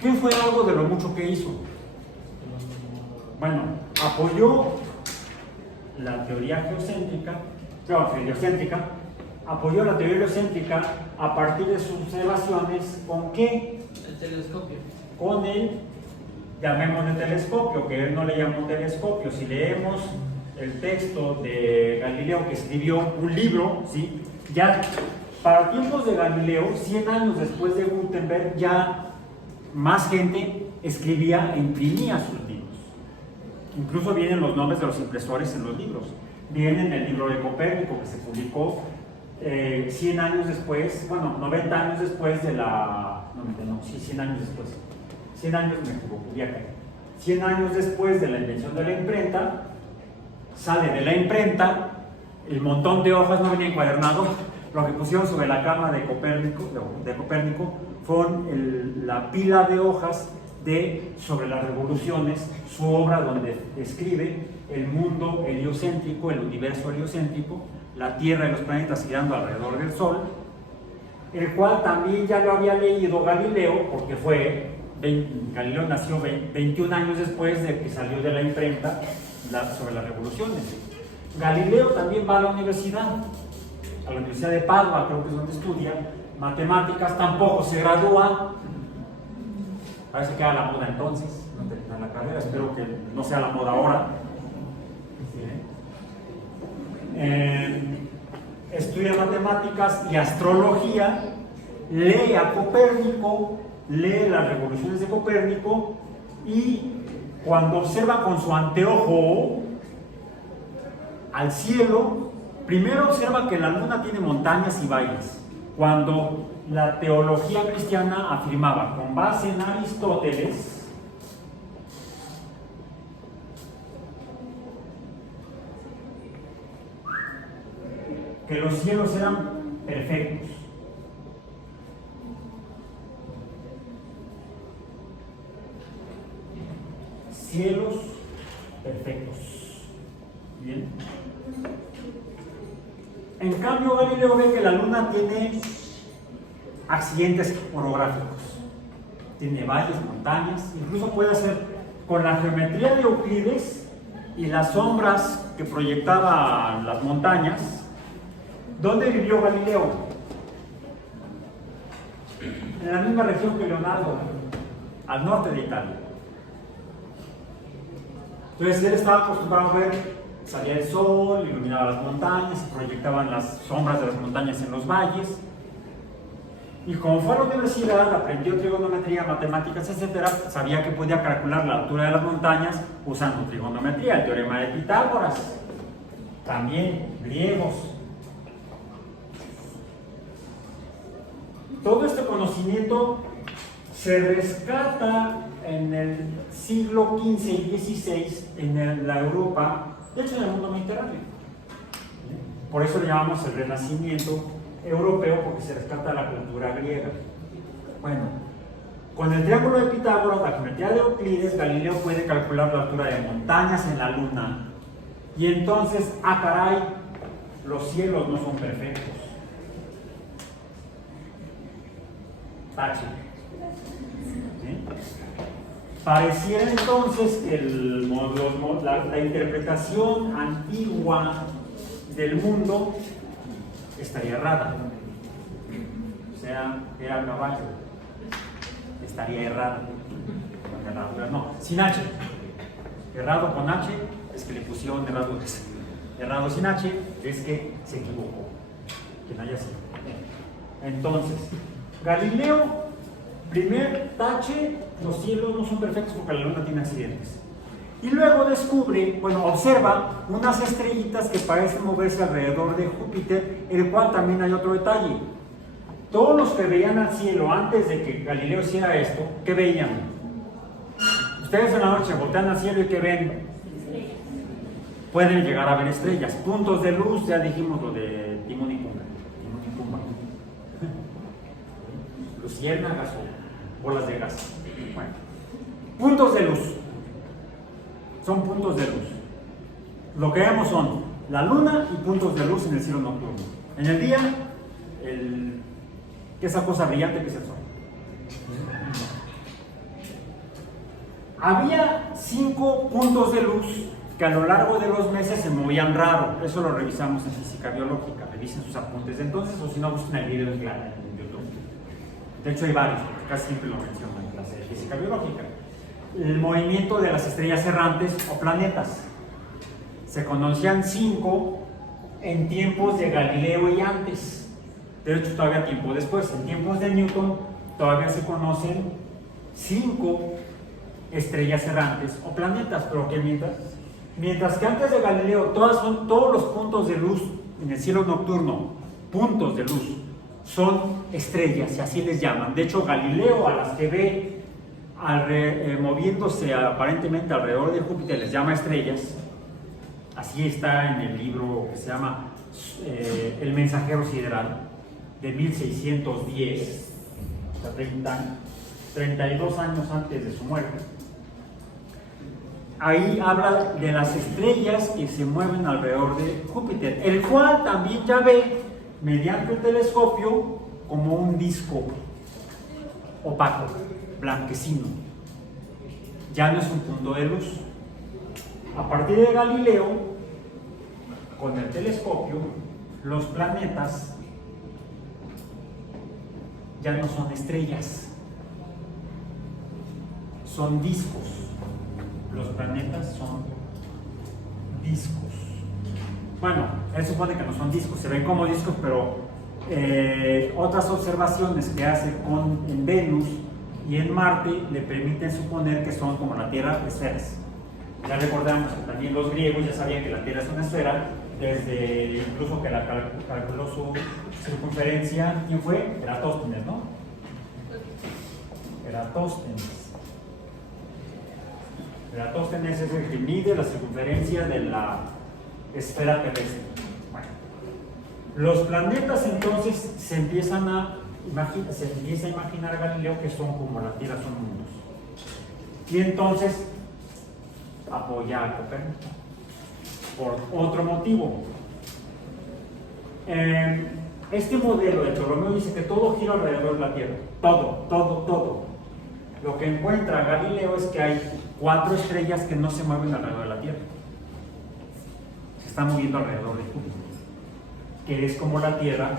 ¿qué fue algo de lo mucho que hizo? Bueno, apoyó la teoría heliocéntrica, apoyó la teoría heliocéntrica a partir de sus observaciones. ¿Con qué? El telescopio. Con el, llamémosle telescopio, que él no le llamó telescopio. Si leemos el texto de Galileo, que escribió un libro, ¿sí? Ya para tiempos de Galileo, 100 años después de Gutenberg, ya más gente escribía e imprimía sus libros. Incluso vienen los nombres de los impresores en los libros. Viene el libro de Copérnico, que se publicó 100 años después, 90 años después de la... 100 años después. 100 años, me equivoco, ya que 100 años después de la invención de la imprenta, sale de la imprenta, el montón de hojas no venía encuadernado, lo que pusieron sobre la cama de Copérnico fue la pila de hojas sobre las revoluciones, su obra donde describe el mundo heliocéntrico, el universo heliocéntrico, la Tierra y los planetas girando alrededor del Sol, el cual también ya lo había leído Galileo, porque Galileo nació 21 años después de que salió de la imprenta sobre las revoluciones. Galileo también va a la universidad de Padua, creo que es donde estudia matemáticas, tampoco se gradúa. A ver si queda la moda entonces, no termina la carrera, espero que no sea la moda ahora. Estudia matemáticas y astrología, lee a Copérnico, lee las revoluciones de Copérnico, y cuando observa con su anteojo al cielo, primero observa que la luna tiene montañas y valles. cuando la teología cristiana afirmaba, con base en Aristóteles, que los cielos eran perfectos. Cielos perfectos. Bien. En cambio, Galileo ve que la luna tiene accidentes orográficos. Tiene valles, montañas, incluso puede hacer con la geometría de Euclides y las sombras que proyectaban las montañas. ¿Dónde vivió Galileo? En la misma región que Leonardo, al norte de Italia. Entonces él estaba acostumbrado a ver, salía el sol, iluminaba las montañas, se proyectaban las sombras de las montañas en los valles. Y como fue a la universidad, aprendió trigonometría, matemáticas, etc., sabía que podía calcular la altura de las montañas usando trigonometría, el teorema de Pitágoras. También griegos. Todo este conocimiento se rescata en el siglo XV y XVI en la Europa, de hecho en el mundo mediterráneo. Por eso le llamamos el Renacimiento europeo, porque se rescata la cultura griega. Bueno, con el triángulo de Pitágoras, la geometría de Euclides, Galileo puede calcular la altura de montañas en la luna. Y entonces, caray, los cielos no son perfectos. Tache. ¿Sí? Pareciera entonces que la interpretación antigua del mundo estaría errada. O sea, era caballo. Estaría errada. No, sin H. Errado con H es que le pusieron errado. Errado sin H es que se equivocó. Quien haya sido. Entonces, Galileo, primer tache, los cielos no son perfectos porque la luna tiene accidentes. Y luego descubre, observa unas estrellitas que parecen moverse alrededor de Júpiter, el cual también hay otro detalle. Todos los que veían al cielo antes de que Galileo hiciera esto, ¿qué veían? Ustedes en la noche voltean al cielo y ¿qué ven? Pueden llegar a ver estrellas, puntos de luz, ya dijimos lo de Timón y Pumba. Luciérnagas o bolas de gas. Bueno, puntos de luz. Son puntos de luz. Lo que vemos son la luna y puntos de luz en el cielo nocturno. En el día, esa cosa brillante que es el sol. Había 5 puntos de luz que a lo largo de los meses se movían raro. Eso lo revisamos en física biológica. Revisen sus apuntes de entonces, o si no, busquen el video en YouTube. De hecho, hay varios, porque casi siempre lo mencionan en clase de física biológica. El movimiento de las estrellas errantes o planetas. Se conocían 5 en tiempos de Galileo y antes. De hecho, todavía tiempo después, en tiempos de Newton, todavía se conocen 5 estrellas errantes o planetas, pero que mientras que antes de Galileo todos los puntos de luz en el cielo nocturno, puntos de luz, son estrellas, y así les llaman. De hecho, Galileo a las que ve moviéndose aparentemente alrededor de Júpiter les llama estrellas. Así está en el libro que se llama El Mensajero Sideral, de 1610, o sea, 32 años antes de su muerte. Ahí habla de las estrellas que se mueven alrededor de Júpiter, el cual también ya ve mediante el telescopio como un disco opaco, blanquecino. Ya no es un punto de luz. A partir de Galileo, con el telescopio, los planetas ya no son estrellas, son discos. Los planetas son discos. Bueno, él supone que no son discos, se ven como discos, pero otras observaciones que hace en Venus y en Marte le permiten suponer que son como la Tierra, esferas. Ya recordamos que también los griegos ya sabían que la Tierra es una esfera, desde incluso que calculó su circunferencia. ¿Quién fue? Eratóstenes, ¿no? Eratóstenes es el que mide la circunferencia de la esfera terrestre. Bueno, los planetas entonces se empieza a imaginar Galileo que son como la Tierra, son mundos. Y entonces apoya a Copérnico por otro motivo. Este modelo de Ptolomeo dice que todo gira alrededor de la Tierra, todo. Lo que encuentra Galileo es que hay 4 estrellas que no se mueven alrededor de la Tierra, se están moviendo alrededor de Júpiter, que es como la Tierra,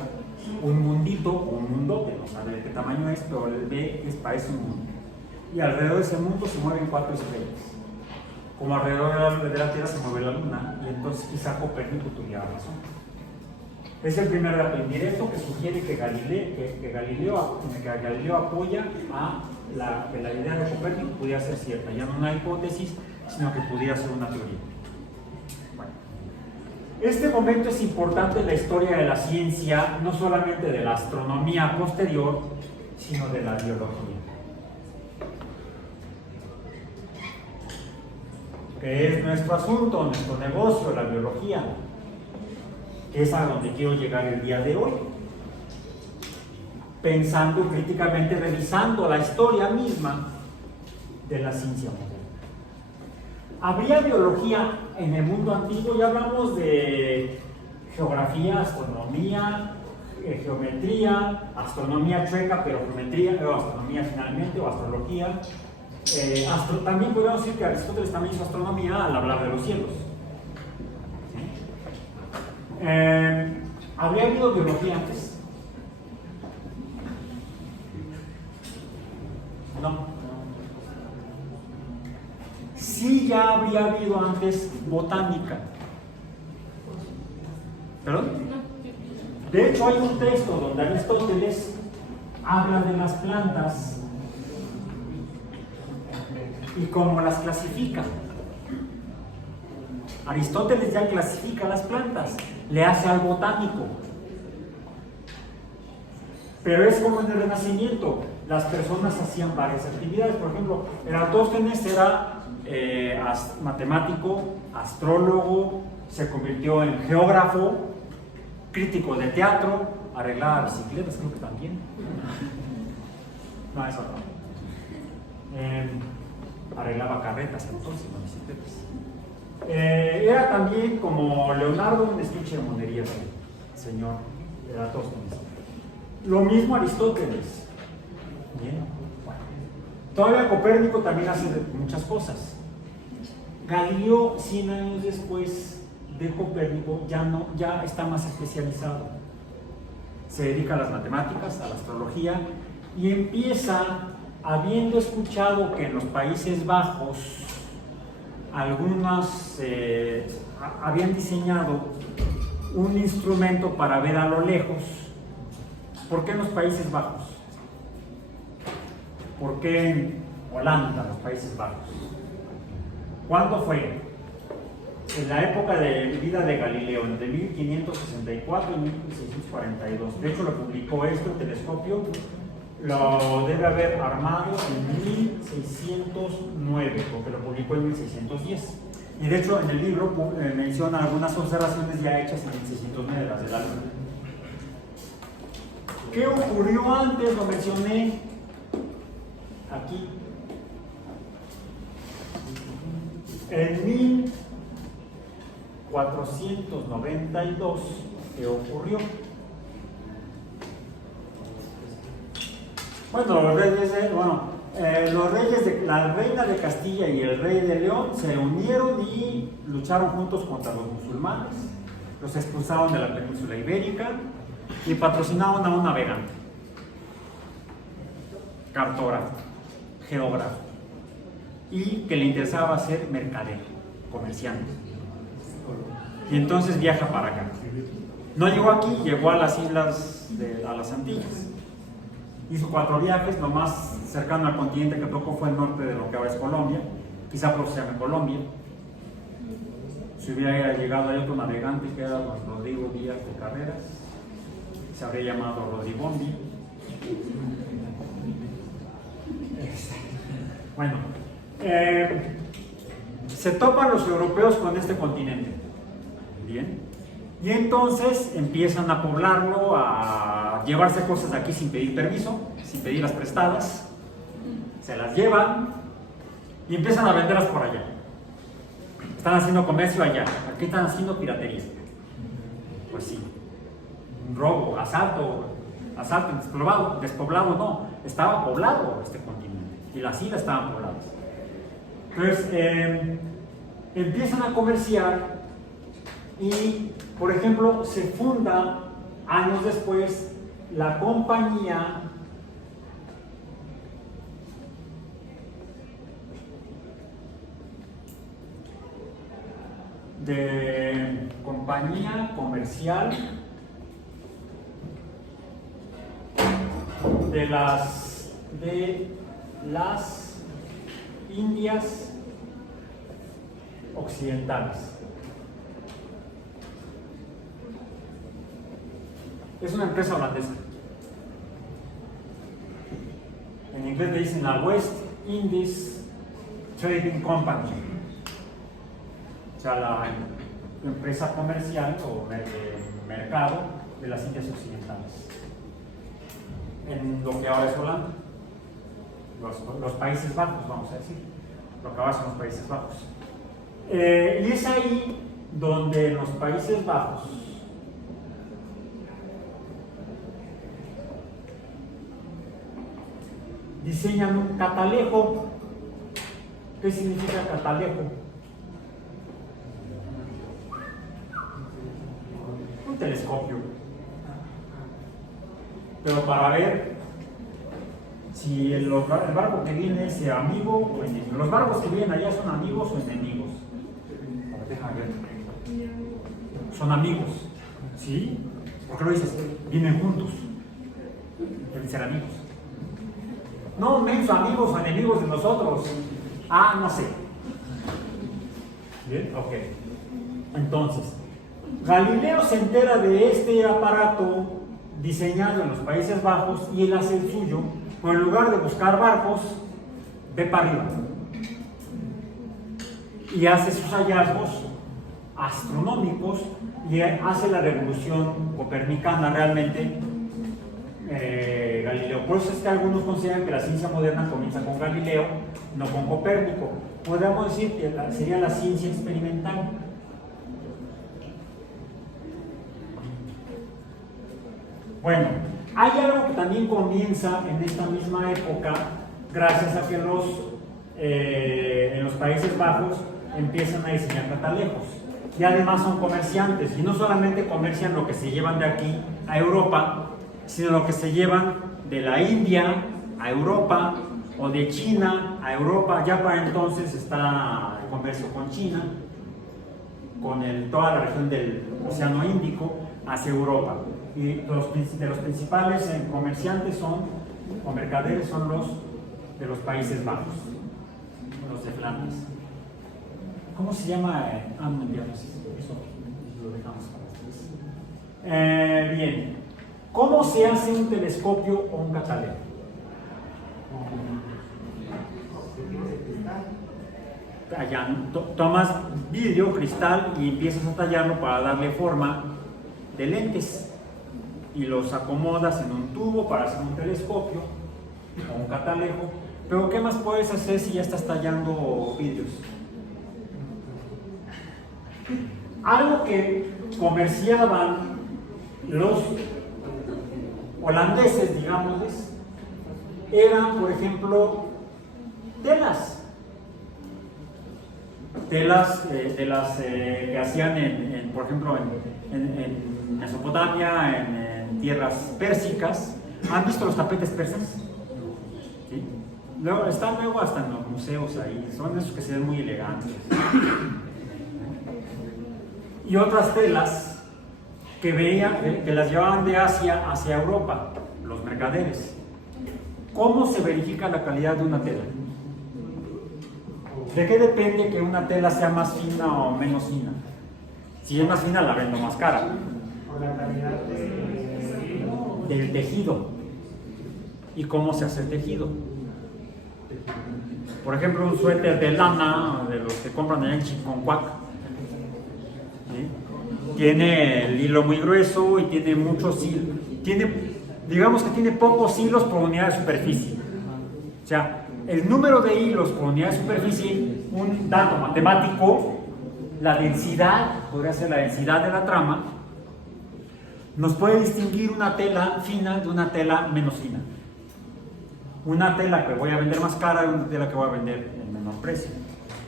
un mundito o un mundote, no sabe de qué tamaño es, pero el B parece un mundo. Y alrededor de ese mundo se mueven 4 estrellas. Como alrededor de la Tierra se mueve la Luna, y entonces quizá Copérnico tuviera razón. Es el primer dato indirecto que sugiere que Galileo apoya a que la idea de Copérnico pudiera ser cierta, ya no una hipótesis, sino que pudiera ser una teoría. Bueno, este momento es importante en la historia de la ciencia, no solamente de la astronomía posterior, sino de la biología. Que es nuestro asunto, nuestro negocio, la biología, que es a donde quiero llegar el día de hoy, pensando críticamente, revisando la historia misma de la ciencia moderna. ¿Habría biología en el mundo antiguo? Ya hablamos de geografía, astronomía, geometría, astronomía chueca, pero geometría, astronomía finalmente, o astrología. También podríamos decir que Aristóteles también hizo astronomía al hablar de los cielos. ¿Sí? ¿Habría habido biología antes? No. Sí, ya habría habido antes botánica. ¿Perdón? De hecho, hay un texto donde Aristóteles habla de las plantas y cómo las clasifica. Aristóteles ya clasifica las plantas, le hace al botánico. Pero es como en el Renacimiento, las personas hacían varias actividades. Por ejemplo, Eratóstenes era matemático, astrólogo, se convirtió en geógrafo, crítico de teatro, arreglaba bicicletas, creo que también. No, eso no. Arreglaba carretas, entonces, no bicicletas. Era también como Leonardo, un estuche de monerías, señor Eratóstenes. Lo mismo Aristóteles. Bien. Bueno. Todavía Copérnico también hace muchas cosas. Galileo, 100 años después de Copérnico, ya está más especializado. Se dedica a las matemáticas, a la astrología, y empieza, habiendo escuchado que en los Países Bajos algunos habían diseñado un instrumento para ver a lo lejos. ¿Por qué en los Países Bajos? ¿Por qué en Holanda, los Países Bajos? ¿Cuándo fue? En la época de vida de Galileo, entre 1564 y 1642. De hecho, lo publicó el telescopio, lo debe haber armado en 1609, porque lo publicó en 1610. Y de hecho, en el libro menciona algunas observaciones ya hechas en 1609, las de la Luna. ¿Qué ocurrió antes? Lo mencioné aquí. En 1492, ¿qué ocurrió? Bueno, los reyes de la reina de Castilla y el rey de León se unieron y lucharon juntos contra los musulmanes, los expulsaron de la península ibérica y patrocinaron a un navegante, cartógrafo, geógrafo, y que le interesaba ser mercader, comerciante. Y entonces viaja para acá. No llegó aquí, llegó a las islas, a las Antillas. Hizo 4 viajes, lo más cercano al continente que tocó fue el norte de lo que ahora es Colombia, quizá por eso se llama Colombia. si hubiera llegado ahí otro navegante que era don Rodrigo Díaz de Carreras, se habría llamado Rodrigondi. Bueno, se topan los europeos con este continente, bien, y entonces empiezan a poblarlo, a llevarse cosas de aquí sin pedir permiso, sin pedirlas prestadas, se las llevan y empiezan a venderlas por allá. Están haciendo comercio allá, aquí están haciendo piratería. Pues sí, un robo, asalto, despoblado no, estaba poblado este continente y las islas estaban pobladas. Entonces empiezan a comerciar y, por ejemplo, se funda años después la compañía comercial de las Indias Occidentales. Es una empresa holandesa. En inglés le dicen la West Indies Trading Company. O sea, la empresa comercial o mercado de las Indias Occidentales. En lo que ahora es Holanda. Los Países Bajos, vamos a decir. Lo que ahora son los Países Bajos. Y es ahí donde en los Países Bajos diseñan un catalejo. ¿Qué significa catalejo? Un telescopio. Pero para ver si el barco que viene es amigo o enemigo. Los barcos que vienen allá son amigos o enemigos. A ver, déjame ver. Son amigos. ¿Sí? ¿Por qué lo dices? Vienen juntos. Deben ser amigos. No, menos amigos o enemigos de nosotros. Ah, no sé. ¿Bien? Ok. Entonces, Galileo se entera de este aparato diseñado en los Países Bajos y él hace el suyo, pero en lugar de buscar barcos, ve para arriba y hace sus hallazgos astronómicos y hace la revolución copernicana realmente. Galileo. Por eso es que algunos consideran que la ciencia moderna comienza con Galileo, no con Copérnico. Podríamos decir que sería la ciencia experimental. Bueno, hay algo que también comienza en esta misma época, gracias a que en los Países Bajos empiezan a diseñar catalejos. Y además son comerciantes, y no solamente comercian lo que se llevan de aquí a Europa, sino lo que se llevan de la India a Europa o de China a Europa. Ya para entonces está el comercio con China, con toda la región del Océano Índico hacia Europa. Y de los principales comerciantes o mercaderes son los de los Países Bajos, los de Flandes. ¿Cómo se llama? Eso lo dejamos para después. Bien. ¿Cómo se hace un telescopio o un catalejo? Tomas vidrio, cristal y empiezas a tallarlo para darle forma de lentes y los acomodas en un tubo para hacer un telescopio o un catalejo. Pero ¿qué más puedes hacer si ya estás tallando vidrios? Algo que comerciaban los holandeses, digámosles, eran, por ejemplo, telas que hacían, por ejemplo, en Mesopotamia, en tierras pérsicas. ¿Han visto los tapetes persas? ¿Sí? Están luego hasta en los museos ahí, son esos que se ven muy elegantes. Y otras telas que las llevaban de Asia hacia Europa, los mercaderes. ¿Cómo se verifica la calidad de una tela? ¿De qué depende que una tela sea más fina o menos fina? Si es más fina, la vendo más cara. Por la calidad Del tejido. ¿Y cómo se hace el tejido? Por ejemplo, un suéter de lana, de los que compran allá en Chiconcuac, ¿sí? Tiene el hilo muy grueso y tiene muchos hilos. Digamos que tiene pocos hilos por unidad de superficie. O sea, el número de hilos por unidad de superficie, un dato matemático, la densidad, podría ser la densidad de la trama, nos puede distinguir una tela fina de una tela menos fina. Una tela que voy a vender más cara de una tela que voy a vender en menor precio,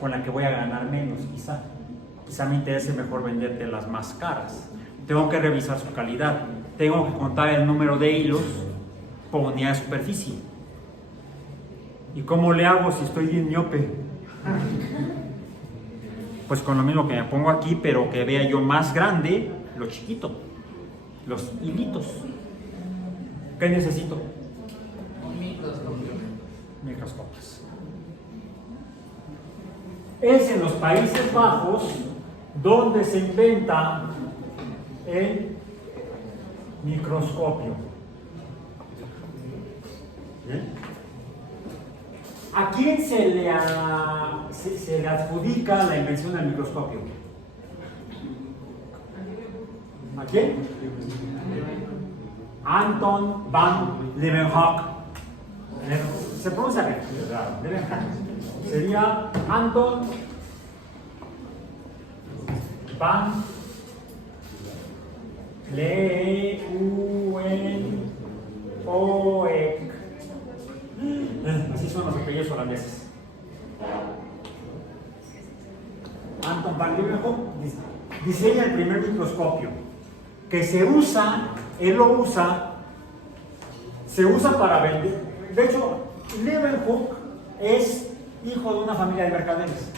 con la que voy a ganar menos quizá. Quizá me interese mejor vender telas más caras. Tengo que revisar su calidad. Tengo que contar el número de hilos por unidad de superficie. ¿Y cómo le hago si estoy bien miope? Pues con lo mismo que me pongo aquí, pero que vea yo más grande lo chiquito, los hilitos. ¿Qué necesito? Un microscopio. Microscopios. Es en los Países Bajos donde se inventa el microscopio. ¿Bien? ¿A quién se le adjudica la invención del microscopio? ¿A quién? Anton van Leeuwenhoek. Se pronuncia bien, Leeuwenhoek. Sería Anton van Leeuwenhoek. Así son los apellidos holandeses. Anton van Leeuwenhoek diseña el primer microscopio que se usa, él lo usa, se usa para vender. De hecho, Leeuwenhoek es hijo de una familia de mercaderes.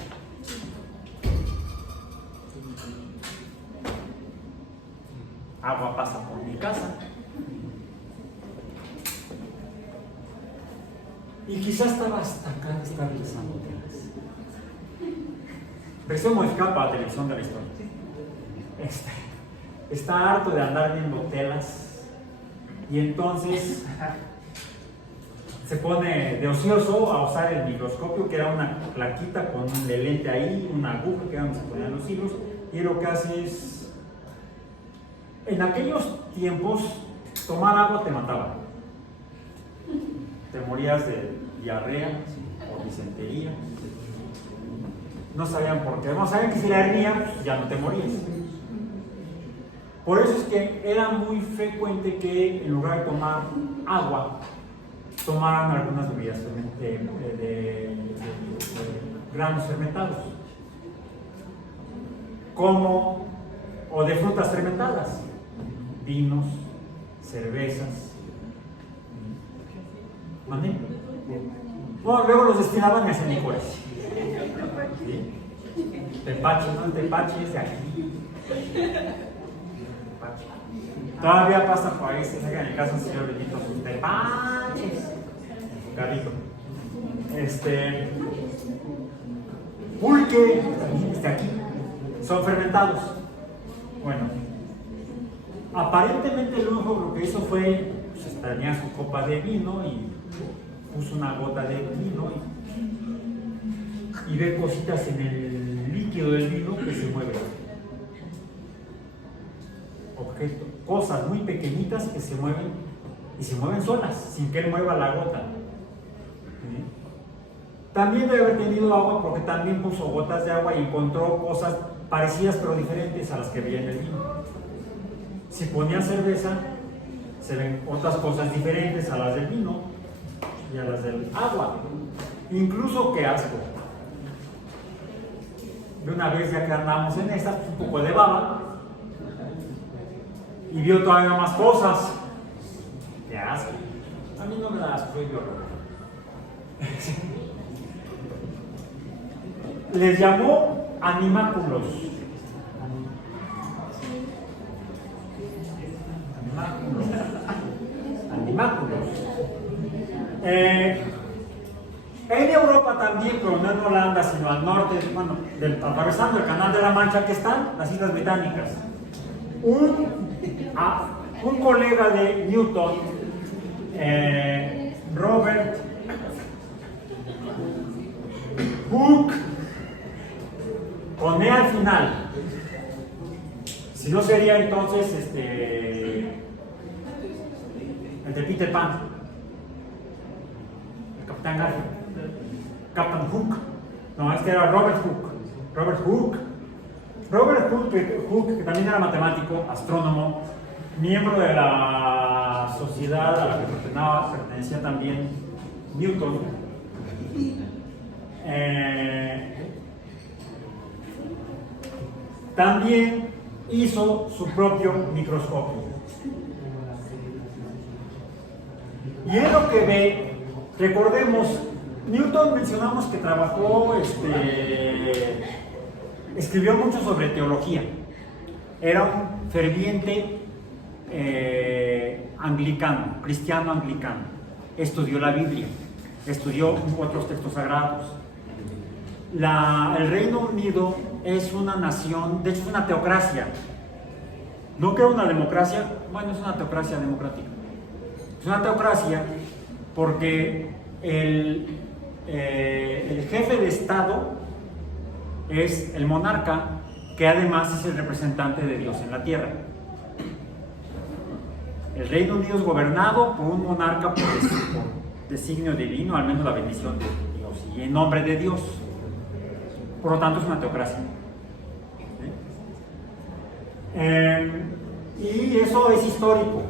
Agua pasa por mi casa. Y quizás estaba hasta acá estabilizando telas. Versión modificada para la televisión de la historia. Está harto de andar viendo telas y entonces se pone de ocioso a usar el microscopio, que era una plaquita con un lente ahí, una aguja que era donde se ponían los hilos, y lo que hace es, en aquellos tiempos, tomar agua te mataba. Te morías de diarrea o disentería. No sabían por qué. No sabían que si la hernia, pues ya no te morías. Por eso es que era muy frecuente que en lugar de tomar agua, tomaran algunas bebidas de granos fermentados, o de frutas fermentadas, vinos, cervezas. ¿Mande? Bueno, luego los destinaban y hacían licores. ¿Sí? Tepache, ¿no? El tepache es de aquí. Todavía pasa por ahí, se saca en el caso del señor Benito sus tepaches. Carrito. Pulque, también está aquí. Son fermentados. Bueno, aparentemente el único lo que hizo fue, pues, tenía su copa de vino y puso una gota de vino y ve cositas en el líquido del vino que se mueven. Objetos, cosas muy pequeñitas que se mueven y se mueven solas, sin que él mueva la gota. ¿Sí? También debe haber tenido agua porque también puso gotas de agua y encontró cosas parecidas pero diferentes a las que veía en el vino. Si ponía cerveza, se ven otras cosas diferentes a las del vino y a las del agua. Incluso, qué asco. De una vez, ya que andamos en esta, un poco de baba y vio todavía más cosas. Qué asco. A mí no me da asco, yo les llamó animáculos. Animáculos. Él En Europa también, pero no en Holanda, sino al norte, bueno, atravesando el Canal de la Mancha, que están las Islas Británicas. Un colega de Newton, Robert Hooke, con E al final. Si no sería entonces el de Peter Pan, el Capitán Garfield, Captain Hook. No, este era Robert Hooke. Robert Hooke, que también era matemático, astrónomo, miembro de la sociedad a la que pertenecía también Newton. También hizo su propio microscopio. Y es lo que ve, recordemos, Newton mencionamos que trabajó, escribió mucho sobre teología. Era un ferviente anglicano, cristiano anglicano. Estudió la Biblia, estudió otros textos sagrados. El Reino Unido es una nación, de hecho es una teocracia. No que una democracia, bueno, es una teocracia democrática. Es una teocracia porque el jefe de Estado es el monarca, que además es el representante de Dios en la tierra. El Reino Unido es gobernado por un monarca por designio divino, al menos la bendición de Dios, y en nombre de Dios. Por lo tanto, es una teocracia. Y eso es histórico.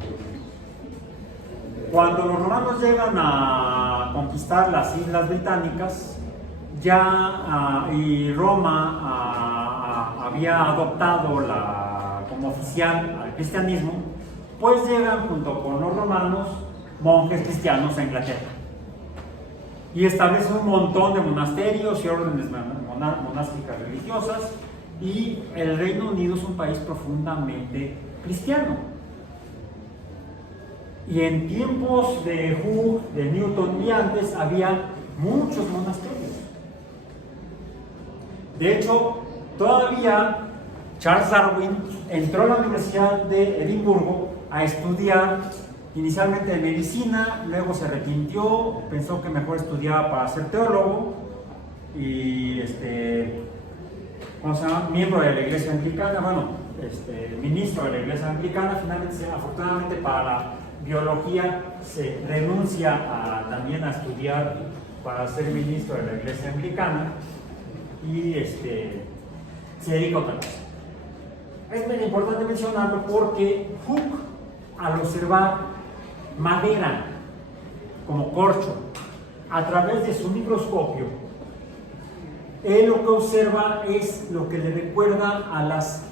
Cuando los romanos llegan a conquistar las Islas Británicas, y Roma había adoptado como oficial al cristianismo, pues llegan junto con los romanos monjes cristianos a Inglaterra y establecen un montón de monasterios y órdenes monásticas religiosas, y el Reino Unido es un país profundamente cristiano. Y en tiempos de Hooke, de Newton y antes, había muchos monasterios. De hecho, todavía Charles Darwin entró a la Universidad de Edimburgo a estudiar inicialmente medicina, luego se arrepintió, pensó que mejor estudiaba para ser teólogo y ¿cómo se llama? Miembro de la Iglesia Anglicana, ministro de la Iglesia Anglicana. Finalmente, afortunadamente para la biología, se renuncia también a estudiar para ser ministro de la Iglesia Anglicana y se dedica a otra cosa. Es muy importante mencionarlo porque Hooke, al observar madera como corcho a través de su microscopio, él lo que observa es lo que le recuerda a las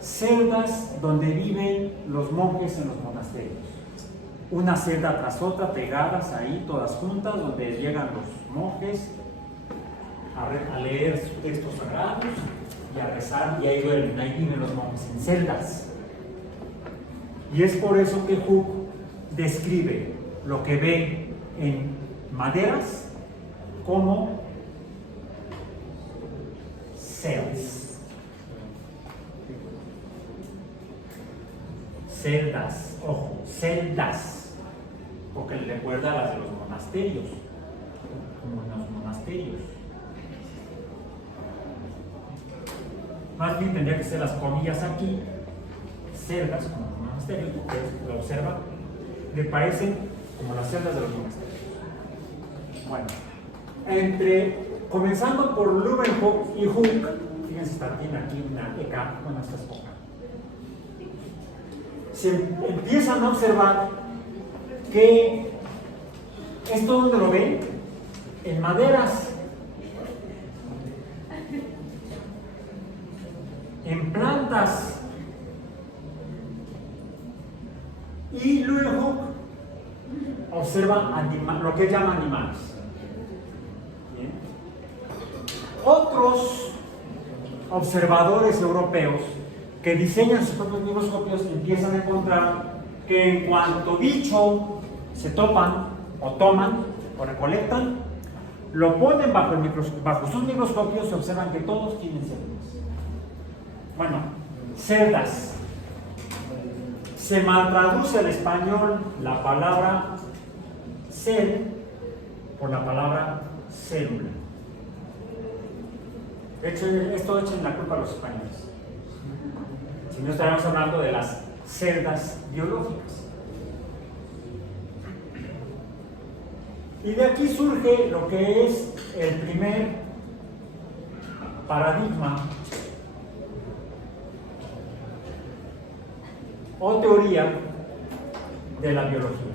celdas donde viven los monjes en los monasterios. Una celda tras otra, pegadas ahí, todas juntas, donde llegan los monjes a leer sus textos sagrados y a rezar, y ahí duermen, ahí viven los monjes en celdas. Y es por eso que Hooke describe lo que ve en maderas como cells. Celdas, ojo, celdas, porque le recuerda a las de los monasterios, como en los monasterios. Más bien tendría que ser las comillas aquí, celdas, como los monasterios, porque lo observa, le parecen como las celdas de los monasterios. Bueno, comenzando por Leeuwenhoek y Hooke, fíjense, tiene aquí una ECA, esta es poca. Se empiezan a observar que esto, donde lo ven, en maderas, en plantas, y luego observa lo que llama animales. ¿Bien? Otros observadores europeos que diseñan sus propios microscopios empiezan a encontrar que en cuanto bicho se topan o toman o recolectan, Lo ponen bajo sus microscopios y observan que todos tienen células. Bueno, celdas. Se maltraduce al español la palabra cel por la palabra célula. De hecho, esto echen la culpa a los españoles. Si no, estaríamos hablando de las celdas biológicas. Y de aquí surge lo que es el primer paradigma o teoría de la biología.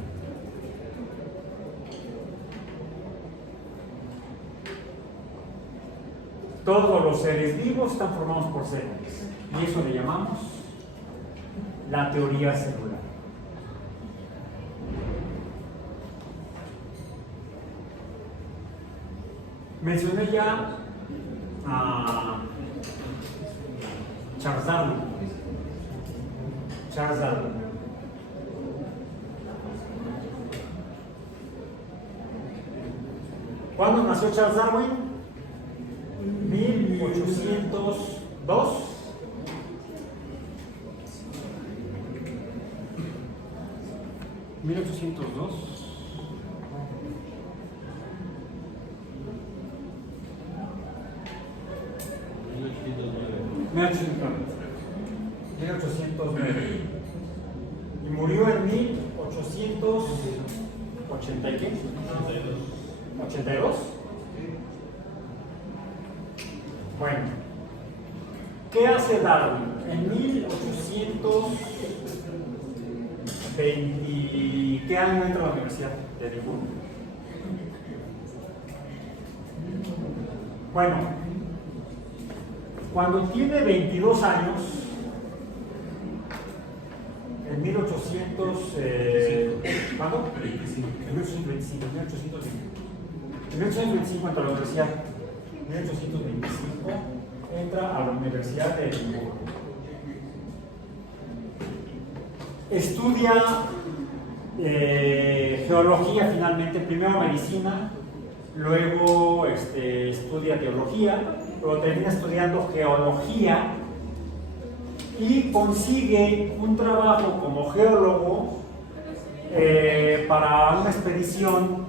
Todos los seres vivos están formados por células y eso le llamamos la teoría celular. Mencioné ya a Charles Darwin. ¿Cuándo nació Charles Darwin? 1802. Y murió en 1882. Bueno, ¿qué hace Darwin? En 1820, ¿qué año entra a la Universidad de Edimburgo? Bueno, cuando tiene 22 años, en 1800, ¿cuándo? En 1825 entra a la universidad. En 1825 entra a la Universidad de Edimburgo. Estudia geología finalmente, primero medicina, luego estudia teología, luego termina estudiando geología y consigue un trabajo como geólogo para una expedición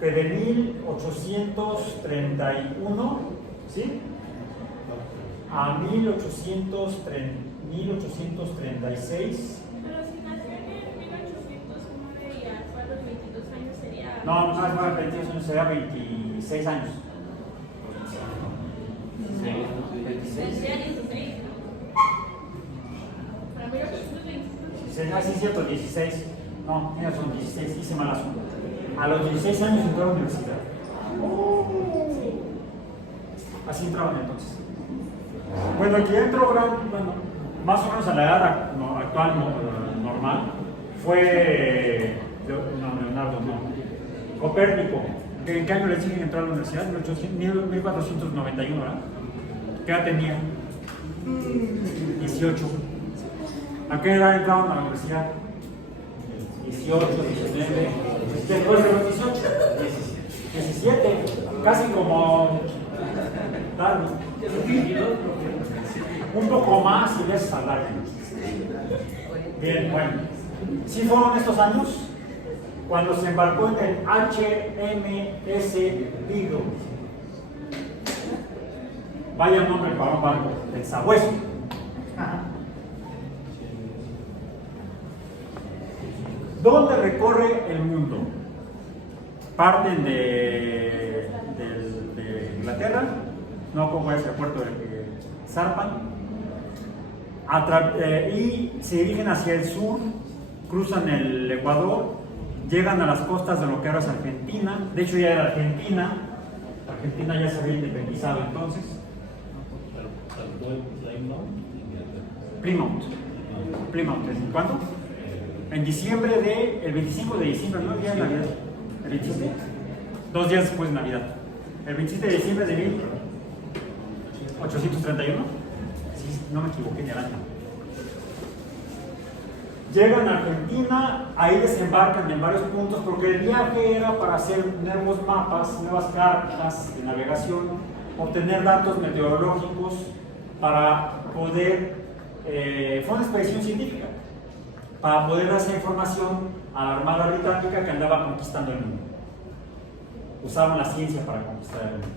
que de 1831, ¿sí?, a 1836. Pero si nació en 1809 y a los 22 años sería... No, más 22 años, sería 26 años. Tendría 16, ¿no? Para 1825. Ah, sí, es cierto, 16. No, mira, son 16, hice mal asunto. A los 16 años entró a la universidad. Así entraban entonces. Bueno, aquí entró más o menos a la edad actual normal, fue Leonardo, no, Copérnico. ¿En qué año le dije que entró a la universidad? 1491, ¿verdad? ¿Qué edad tenía? 18. ¿A qué edad entraron a la universidad? 18, 19, después de los 18, 17, casi como Darwin. Un poco más y ya es salvaje. Bien, bueno. ¿Sí fueron estos años? Cuando se embarcó en el HMS Beagle. Vaya nombre para un barco, el Sabueso. ¿Dónde recorre el mundo? Parten de Inglaterra, no como es el puerto de zarpan, y se dirigen hacia el sur, cruzan el Ecuador, llegan a las costas de lo que ahora es Argentina. De hecho ya era Argentina ya se había independizado entonces. Plymouth, ¿cuándo? En diciembre el 25 de diciembre, ¿no? El día de Navidad. ¿El 27? 2 días después de Navidad. El 27 de diciembre de 1831. Sí, no me equivoqué ni el año. Llegan a Argentina, ahí desembarcan en varios puntos porque el viaje era para hacer nuevos mapas, nuevas cartas de navegación, obtener datos meteorológicos para poder, fue una expedición científica, para poder dar esa información a la Armada Británica que andaba conquistando el mundo. Usaban la ciencia para conquistar el mundo.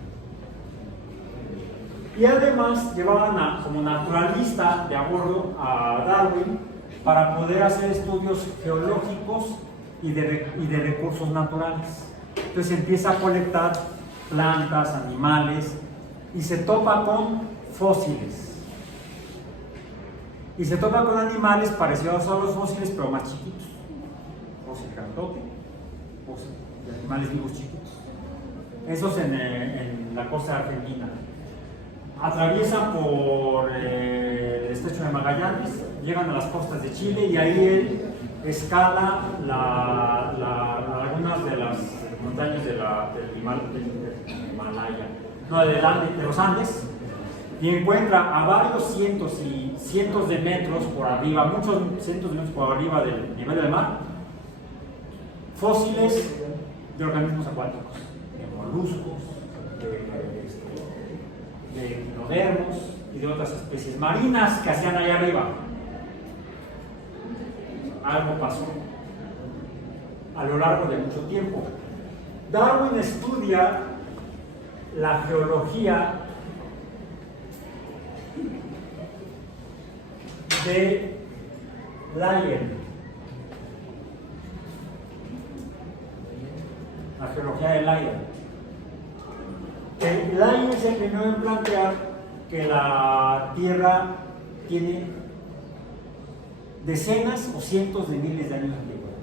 Y además llevaban como naturalista de a bordo a Darwin para poder hacer estudios geológicos y de recursos naturales. Entonces empieza a colectar plantas, animales, y se topa con fósiles. Y se topa con animales parecidos a los fósiles, pero más chiquitos. Fósil grandote, fósil de animales vivos chiquitos. Esos en la costa argentina. Atraviesan por el estrecho de Magallanes, llegan a las costas de Chile y ahí él escala algunas de las montañas del Himalaya, no, de los Andes, y encuentra a varios cientos de metros por arriba, muchos cientos de metros por arriba del nivel del mar, fósiles de organismos acuáticos, de moluscos, de equinodermos y de otras especies marinas que hacían allá arriba. Algo pasó a lo largo de mucho tiempo. Darwin estudia la geología de Lyell. La geología de Lyell. Lyell es el primero en plantear que la Tierra tiene decenas o cientos de miles de años de antigüedad,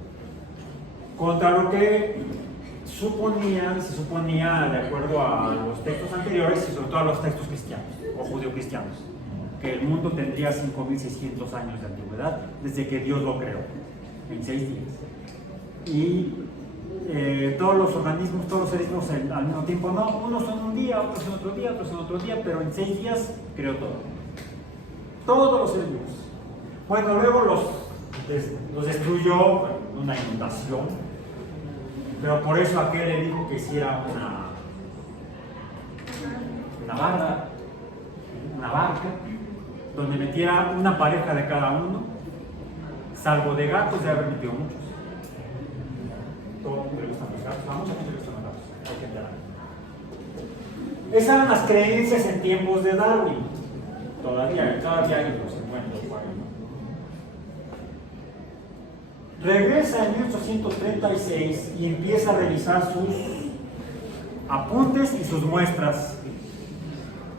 contra lo que se suponía de acuerdo a los textos anteriores y sobre todo a los textos cristianos o judeocristianos, que el mundo tendría 5.600 años de antigüedad desde que Dios lo creó, en 6 días. Y todos los organismos, todos los seres vivos al mismo tiempo, no, unos son un día, otros en otro día, otros en otro día, pero en 6 días creó todo. Todos los seres vivos. Bueno, luego los destruyó en una inundación, pero por eso aquel le dijo que hiciera una barca, donde metiera una pareja de cada uno, salvo de gatos, de haber metido muchos. Todo el mundo le gustan los gatos, a mucha gente le gustan los gatos, hay que enterar. Esas eran las creencias en tiempos de Darwin. Todavía hay los encuentros por ahí, ¿no? Regresa en 1836 y empieza a revisar sus apuntes y sus muestras.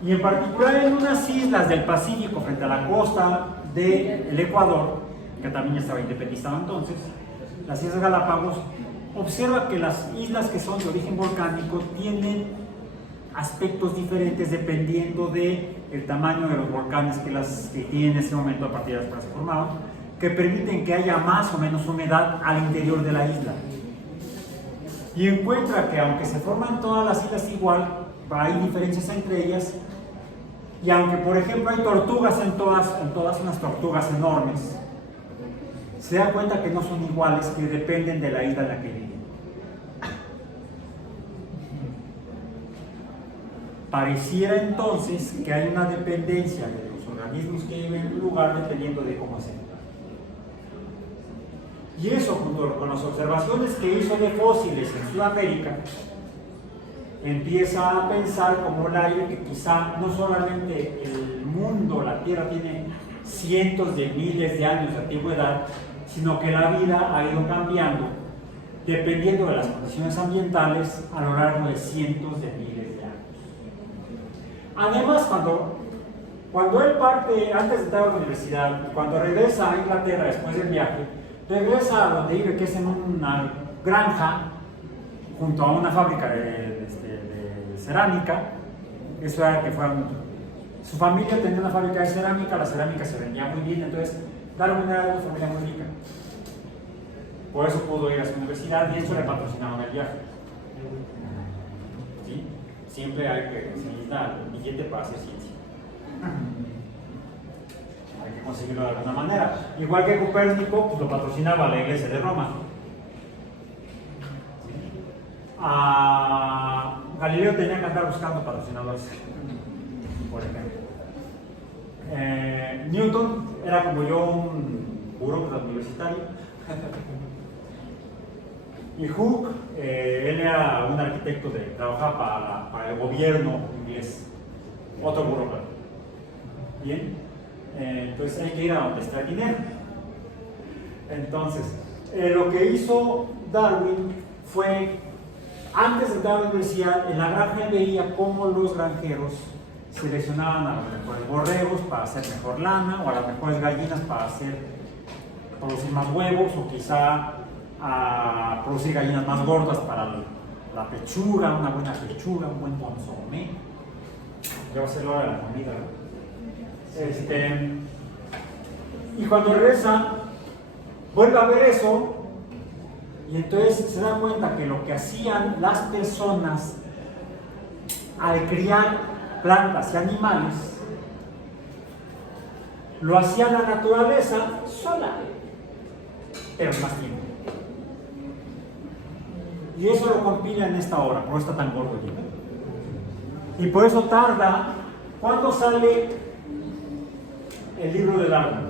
Y en particular en unas islas del Pacífico frente a la costa del Ecuador, que también estaba independizado entonces, las Islas Galápagos, observa que las islas que son de origen volcánico tienen aspectos diferentes dependiendo del tamaño de los volcanes que tienen en ese momento a partir de las que se formaron, que permiten que haya más o menos humedad al interior de la isla. Y encuentra que aunque se forman todas las islas igual, hay diferencias entre ellas, y aunque por ejemplo hay tortugas en todas unas tortugas enormes, se da cuenta que no son iguales, que dependen de la isla en la que viven. Pareciera entonces que hay una dependencia de los organismos que viven en un lugar dependiendo de cómo se encuentran. Y eso, junto con las observaciones que hizo de fósiles en Sudamérica, empieza a pensar como Lyell que quizá no solamente el mundo, la Tierra, tiene cientos de miles de años de antigüedad, sino que la vida ha ido cambiando dependiendo de las condiciones ambientales a lo largo de cientos de miles de años. Además, cuando él parte, antes de entrar a la universidad, cuando regresa a Inglaterra después del viaje, regresa a donde vive, que es en una granja junto a una fábrica de cerámica. Eso era que su familia tenía una fábrica de cerámica, la cerámica se vendía muy bien, entonces Darwin era una familia muy rica. Por eso pudo ir a su universidad y eso le patrocinaron el viaje. ¿Sí? Siempre se necesita el billete para hacer ciencia. hay que conseguirlo de alguna manera. Igual que Copérnico, pues lo patrocinaba la Iglesia de Roma. A Galileo tenía que andar buscando patrocinadores, por ejemplo. Newton era como yo, un burócrata universitario. Y Hooke, él era un arquitecto que trabajaba para el gobierno inglés, otro burócrata. Bien, entonces hay que ir a donde está el dinero. Entonces, lo que hizo Darwin fue, antes de entrar a la universidad, en la granja veía cómo los granjeros seleccionaban a los mejores borregos para hacer mejor lana, o a las mejores gallinas para producir más huevos, o quizá a producir gallinas más gordas para la pechuga, una buena pechuga, un buen consomé. Ya va a ser la hora de la comida, ¿no? Y cuando regresa, vuelve a ver eso, y entonces se da cuenta que lo que hacían las personas al criar plantas y animales, lo hacía la naturaleza sola, pero más tiempo. Y eso lo compila en esta obra, por eso está tan gordo el libro. Y por eso tarda. ¿Cuándo sale el libro de Darwin?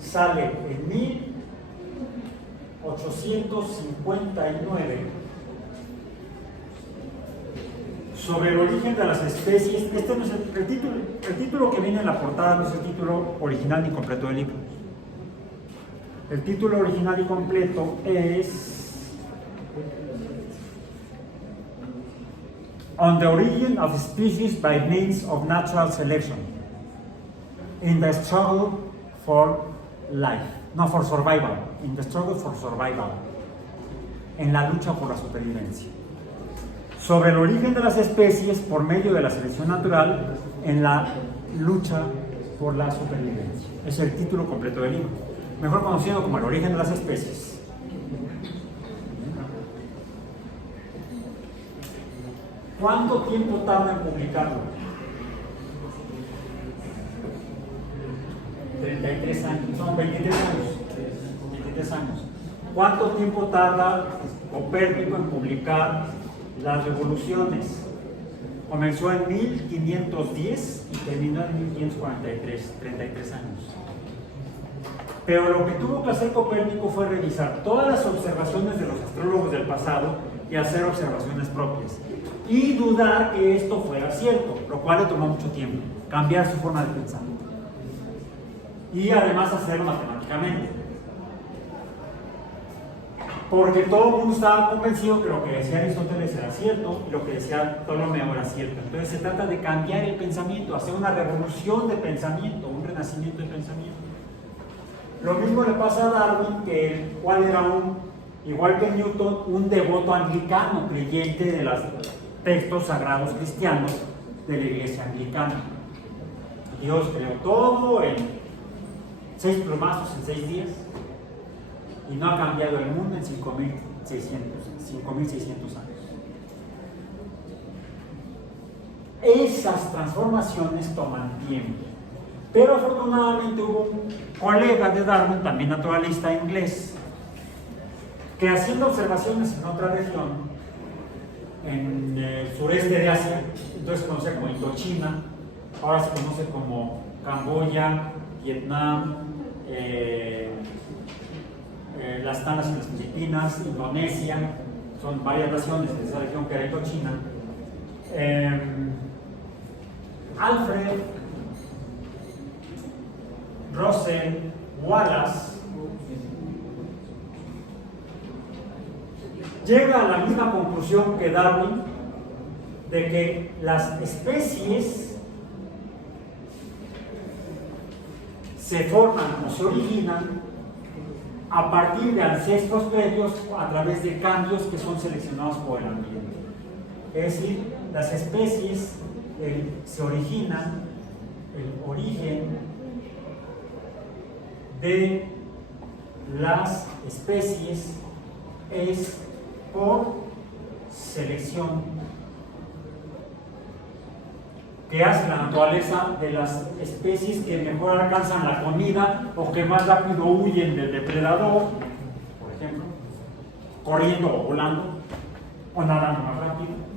Sale en 1859. Sobre el origen de las especies. Este no es el título que viene en la portada, no es el título original ni completo del libro. El título original y completo es On the Origin of Species by Means of Natural Selection in the Struggle for Life, no, for Survival, in the Struggle for Survival, en la lucha por la supervivencia. Sobre el origen de las especies por medio de la selección natural en la lucha por la supervivencia. Es el título completo del libro, mejor conocido como El origen de las especies. ¿Cuánto tiempo tarda en publicarlo? 33 años, son 23 años. 23 años. ¿Cuánto tiempo tarda Copérnico en publicar las revoluciones? Comenzó en 1510 y terminó en 1543, 33 años. Pero lo que tuvo que hacer Copérnico fue revisar todas las observaciones de los astrólogos del pasado y hacer observaciones propias. Y dudar que esto fuera cierto, lo cual le tomó mucho tiempo, cambiar su forma de pensar. Y además hacerlo matemáticamente. Porque todo el mundo estaba convencido que lo que decía Aristóteles era cierto y lo que decía Ptolomeo era cierto. Entonces se trata de cambiar el pensamiento, hacer una revolución de pensamiento, un renacimiento de pensamiento. Lo mismo le pasa a Darwin, que el cual era igual que Newton, un devoto anglicano, creyente de los textos sagrados cristianos de la iglesia anglicana. Dios creó todo en 6 plomazos en 6 días y no ha cambiado el mundo en 5.600 años. Esas transformaciones toman tiempo, pero afortunadamente hubo un colega de Darwin, también naturalista inglés, que haciendo observaciones en otra región, en el sureste de Asia, entonces se conoce como Indochina, ahora se conoce como Camboya, Vietnam, las Tandas y las Filipinas, Indonesia, son varias naciones de esa región que era Indochina. Alfred Russell Wallace llega a la misma conclusión que Darwin, de que las especies se forman o se originan a partir de ancestros previos a través de cambios que son seleccionados por el ambiente. Es decir, las especies se originan, el origen de las especies es por selección que hace la naturaleza de las especies que mejor alcanzan la comida o que más rápido huyen del depredador, por ejemplo, corriendo o volando o nadando más rápido.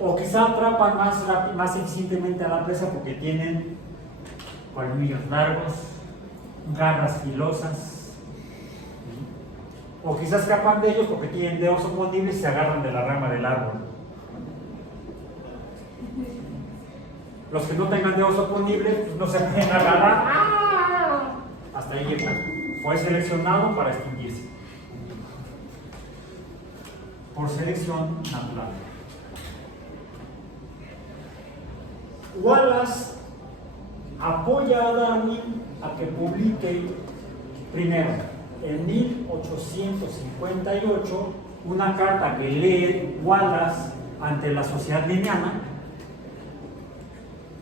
O quizá atrapan más eficientemente a la presa porque tienen colmillos largos, garras filosas. O quizás escapan de ellos porque tienen dedos oponibles y se agarran de la rama del árbol. Los que no tengan dedos oponibles pues no se pueden agarrar. ¡Ah! Hasta ahí llegó. Fue seleccionado para extinguirse. Por selección natural. Wallace apoya a Darwin a que publique primero, en 1858, una carta que lee Wallace ante la Sociedad Linneana,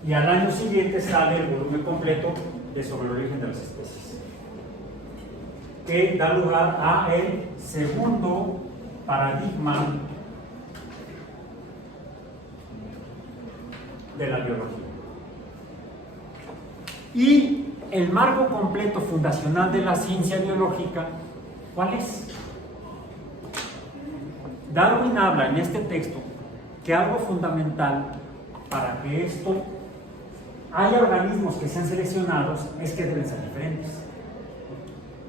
y al año siguiente sale el volumen completo de Sobre el origen de las especies, que da lugar a el segundo paradigma de la biología. Y el marco completo fundacional de la ciencia biológica, ¿cuál es? Darwin habla en este texto que algo fundamental para que esto haya organismos que sean seleccionados es que deben ser diferentes.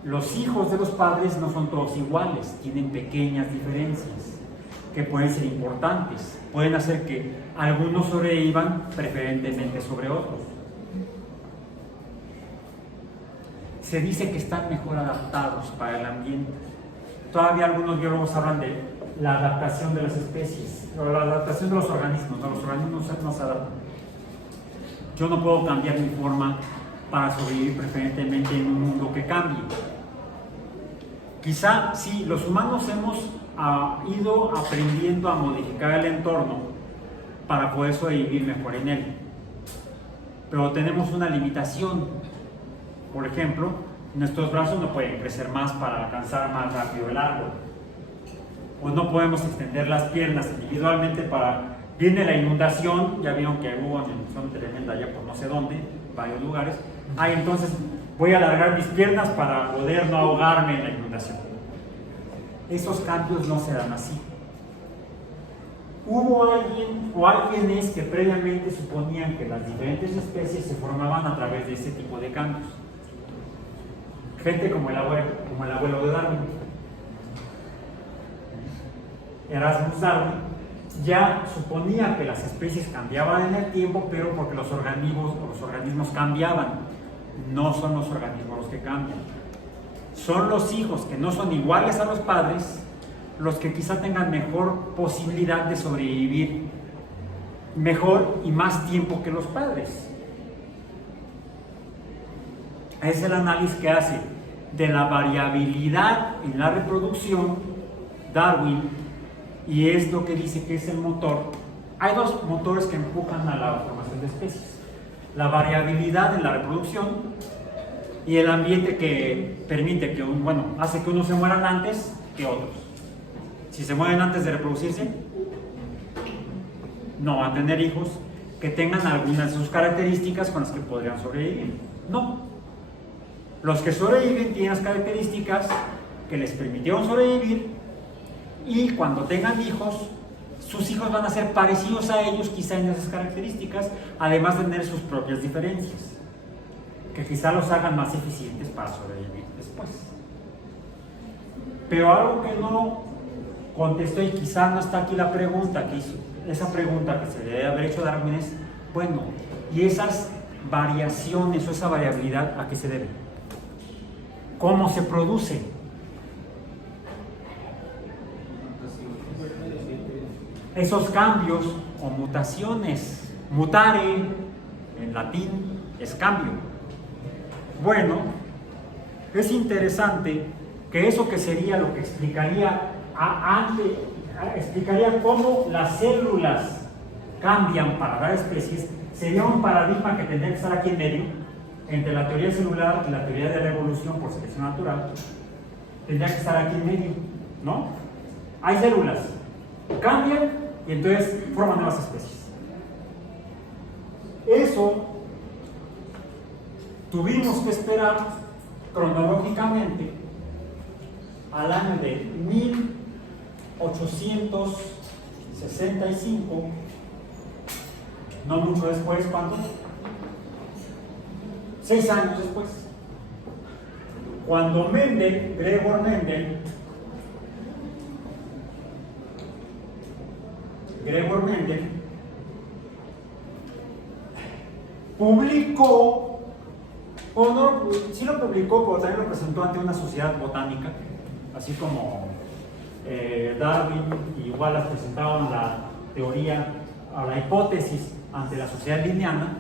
Los hijos de los padres no son todos iguales, tienen pequeñas diferencias que pueden ser importantes, pueden hacer que algunos sobrevivan preferentemente sobre otros. Se dice que están mejor adaptados para el ambiente. Todavía algunos biólogos hablan de la adaptación de las especies, o la adaptación de los organismos. No, los organismos no se adaptan. Yo no puedo cambiar mi forma para sobrevivir preferentemente en un mundo que cambie. Quizá sí, los humanos hemos ido aprendiendo a modificar el entorno para poder sobrevivir mejor en él. Pero tenemos una limitación. Por ejemplo, nuestros brazos no pueden crecer más para alcanzar más rápido el árbol. O no podemos extender las piernas individualmente para... Viene la inundación, ya vieron que hubo una inundación tremenda allá por no sé dónde, varios lugares. Entonces voy a alargar mis piernas para poder no ahogarme en la inundación. Esos cambios no se dan así. Hubo alguien o alguienes que previamente suponían que las diferentes especies se formaban a través de ese tipo de cambios. Gente como el abuelo de Darwin, Erasmus Darwin, ya suponía que las especies cambiaban en el tiempo, pero porque los organismos cambiaban. No son los organismos los que cambian. Son los hijos que no son iguales a los padres los que quizá tengan mejor posibilidad de sobrevivir mejor y más tiempo que los padres. Es el análisis que hace de la variabilidad en la reproducción Darwin, y es lo que dice que es el motor. Hay dos motores que empujan a la formación de especies: la variabilidad en la reproducción y el ambiente que permite que hace que unos se mueran antes que otros. Si se mueren antes de reproducirse, no van a tener hijos que tengan algunas de sus características con las que podrían sobrevivir. No. Los que sobreviven tienen las características que les permitieron sobrevivir, y cuando tengan hijos, sus hijos van a ser parecidos a ellos quizá en esas características, además de tener sus propias diferencias, que quizá los hagan más eficientes para sobrevivir después. Pero algo que no contestó, y quizá no está aquí la pregunta que hizo, esa pregunta que se le debe haber hecho a Darwin es, ¿y esas variaciones o esa variabilidad a qué se debe? ¿Cómo se produce? Esos cambios o mutaciones, mutare en latín es cambio. Bueno, es interesante que eso que sería lo que explicaría cómo las células cambian para dar especies, sería un paradigma que tendría que estar aquí en medio, entre la teoría celular y la teoría de la evolución por selección natural. Tendría que estar aquí en medio, ¿no? Hay células, cambian y entonces forman nuevas especies. Eso tuvimos que esperar cronológicamente al año de 1865, no mucho después. ¿Cuánto? 6 años después, cuando Mendel, Gregor Mendel, publicó, o no, sí lo publicó, pero también lo presentó ante una sociedad botánica, así como Darwin y Wallace presentaban la teoría o la hipótesis ante la sociedad linneana.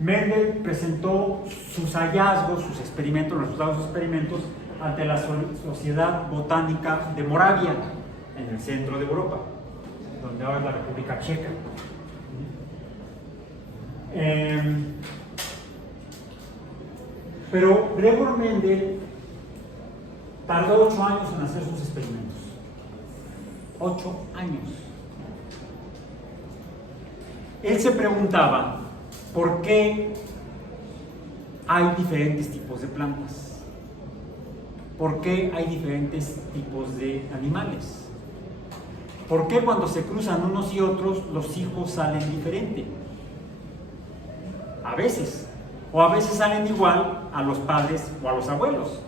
Mendel presentó sus hallazgos, sus experimentos, los resultados de sus experimentos ante la Sociedad Botánica de Moravia, en el centro de Europa, donde ahora es la República Checa. Pero Gregor Mendel tardó 8 años en hacer sus experimentos. 8 años. Él se preguntaba por qué hay diferentes tipos de plantas, por qué hay diferentes tipos de animales, por qué cuando se cruzan unos y otros los hijos salen diferente. A veces, o a veces salen igual a los padres o a los abuelos.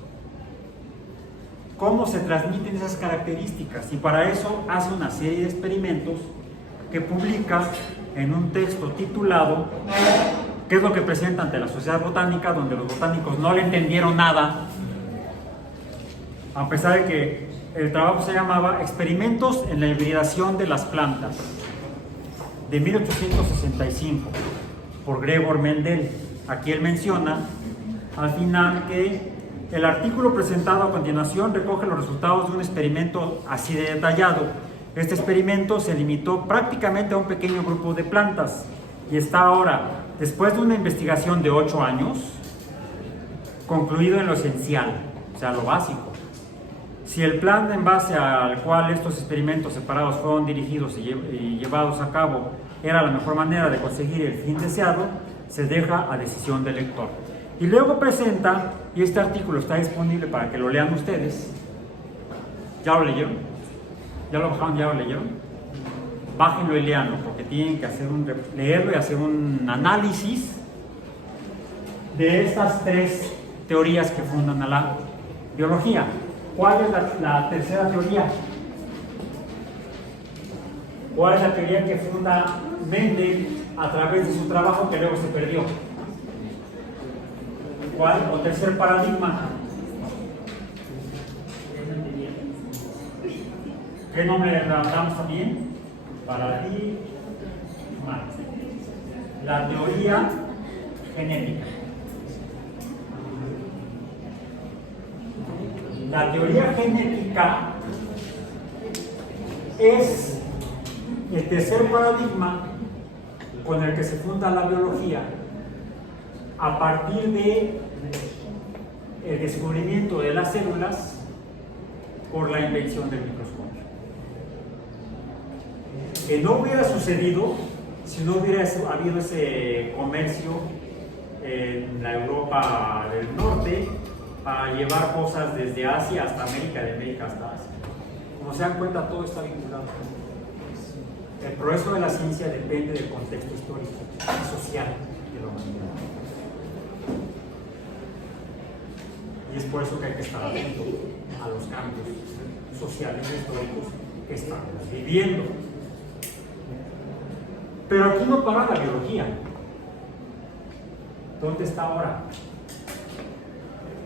¿Cómo se transmiten esas características? Y para eso hace una serie de experimentos que publica en un texto titulado ¿Qué es lo que presenta ante la Sociedad Botánica?, donde los botánicos no le entendieron nada, a pesar de que el trabajo se llamaba Experimentos en la hibridación de las plantas, de 1865, por Gregor Mendel. Aquí él menciona al final que el artículo presentado a continuación recoge los resultados de un experimento así de detallado. Este experimento se limitó prácticamente a un pequeño grupo de plantas y está ahora, después de una investigación de 8 años, concluido en lo esencial, o sea, lo básico. Si el plan en base al cual estos experimentos separados fueron dirigidos y llevados a cabo era la mejor manera de conseguir el fin deseado, se deja a decisión del lector. Y luego presenta, y este artículo está disponible para que lo lean ustedes. ¿Ya lo leyeron? ¿Ya lo bajaron? ¿Ya lo leyeron? Bájenlo y leanlo, porque tienen que leerlo y hacer un análisis de estas 3 teorías que fundan a la biología. ¿Cuál es la tercera teoría? ¿Cuál es la teoría que funda Mendel a través de su trabajo que luego se perdió? ¿Cuál? O tercer paradigma. ¿Qué nombre le damos también? Paradigma. La teoría genética. La teoría genética es el tercer paradigma con el que se funda la biología a partir de el descubrimiento de las células por la invención del microscopio. Que no hubiera sucedido si no hubiera habido ese comercio en la Europa del Norte para llevar cosas desde Asia hasta América, de América hasta Asia. Como se dan cuenta, todo está vinculado. El progreso de la ciencia depende del contexto histórico y social de la humanidad. Y es por eso que hay que estar atento a los cambios sociales y históricos que estamos viviendo. Pero aquí no para la biología. ¿Dónde está ahora?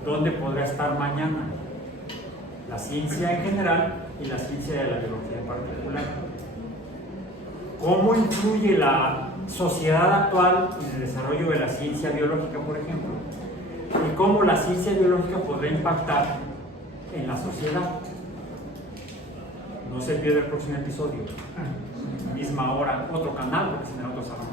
¿Dónde podrá estar mañana? La ciencia en general y la ciencia de la biología en particular. ¿Cómo influye la sociedad actual en el desarrollo de la ciencia biológica, por ejemplo? Y cómo la ciencia biológica podrá impactar en la sociedad. No se pierda el próximo episodio. Misma hora, otro canal, porque si no, otro salón.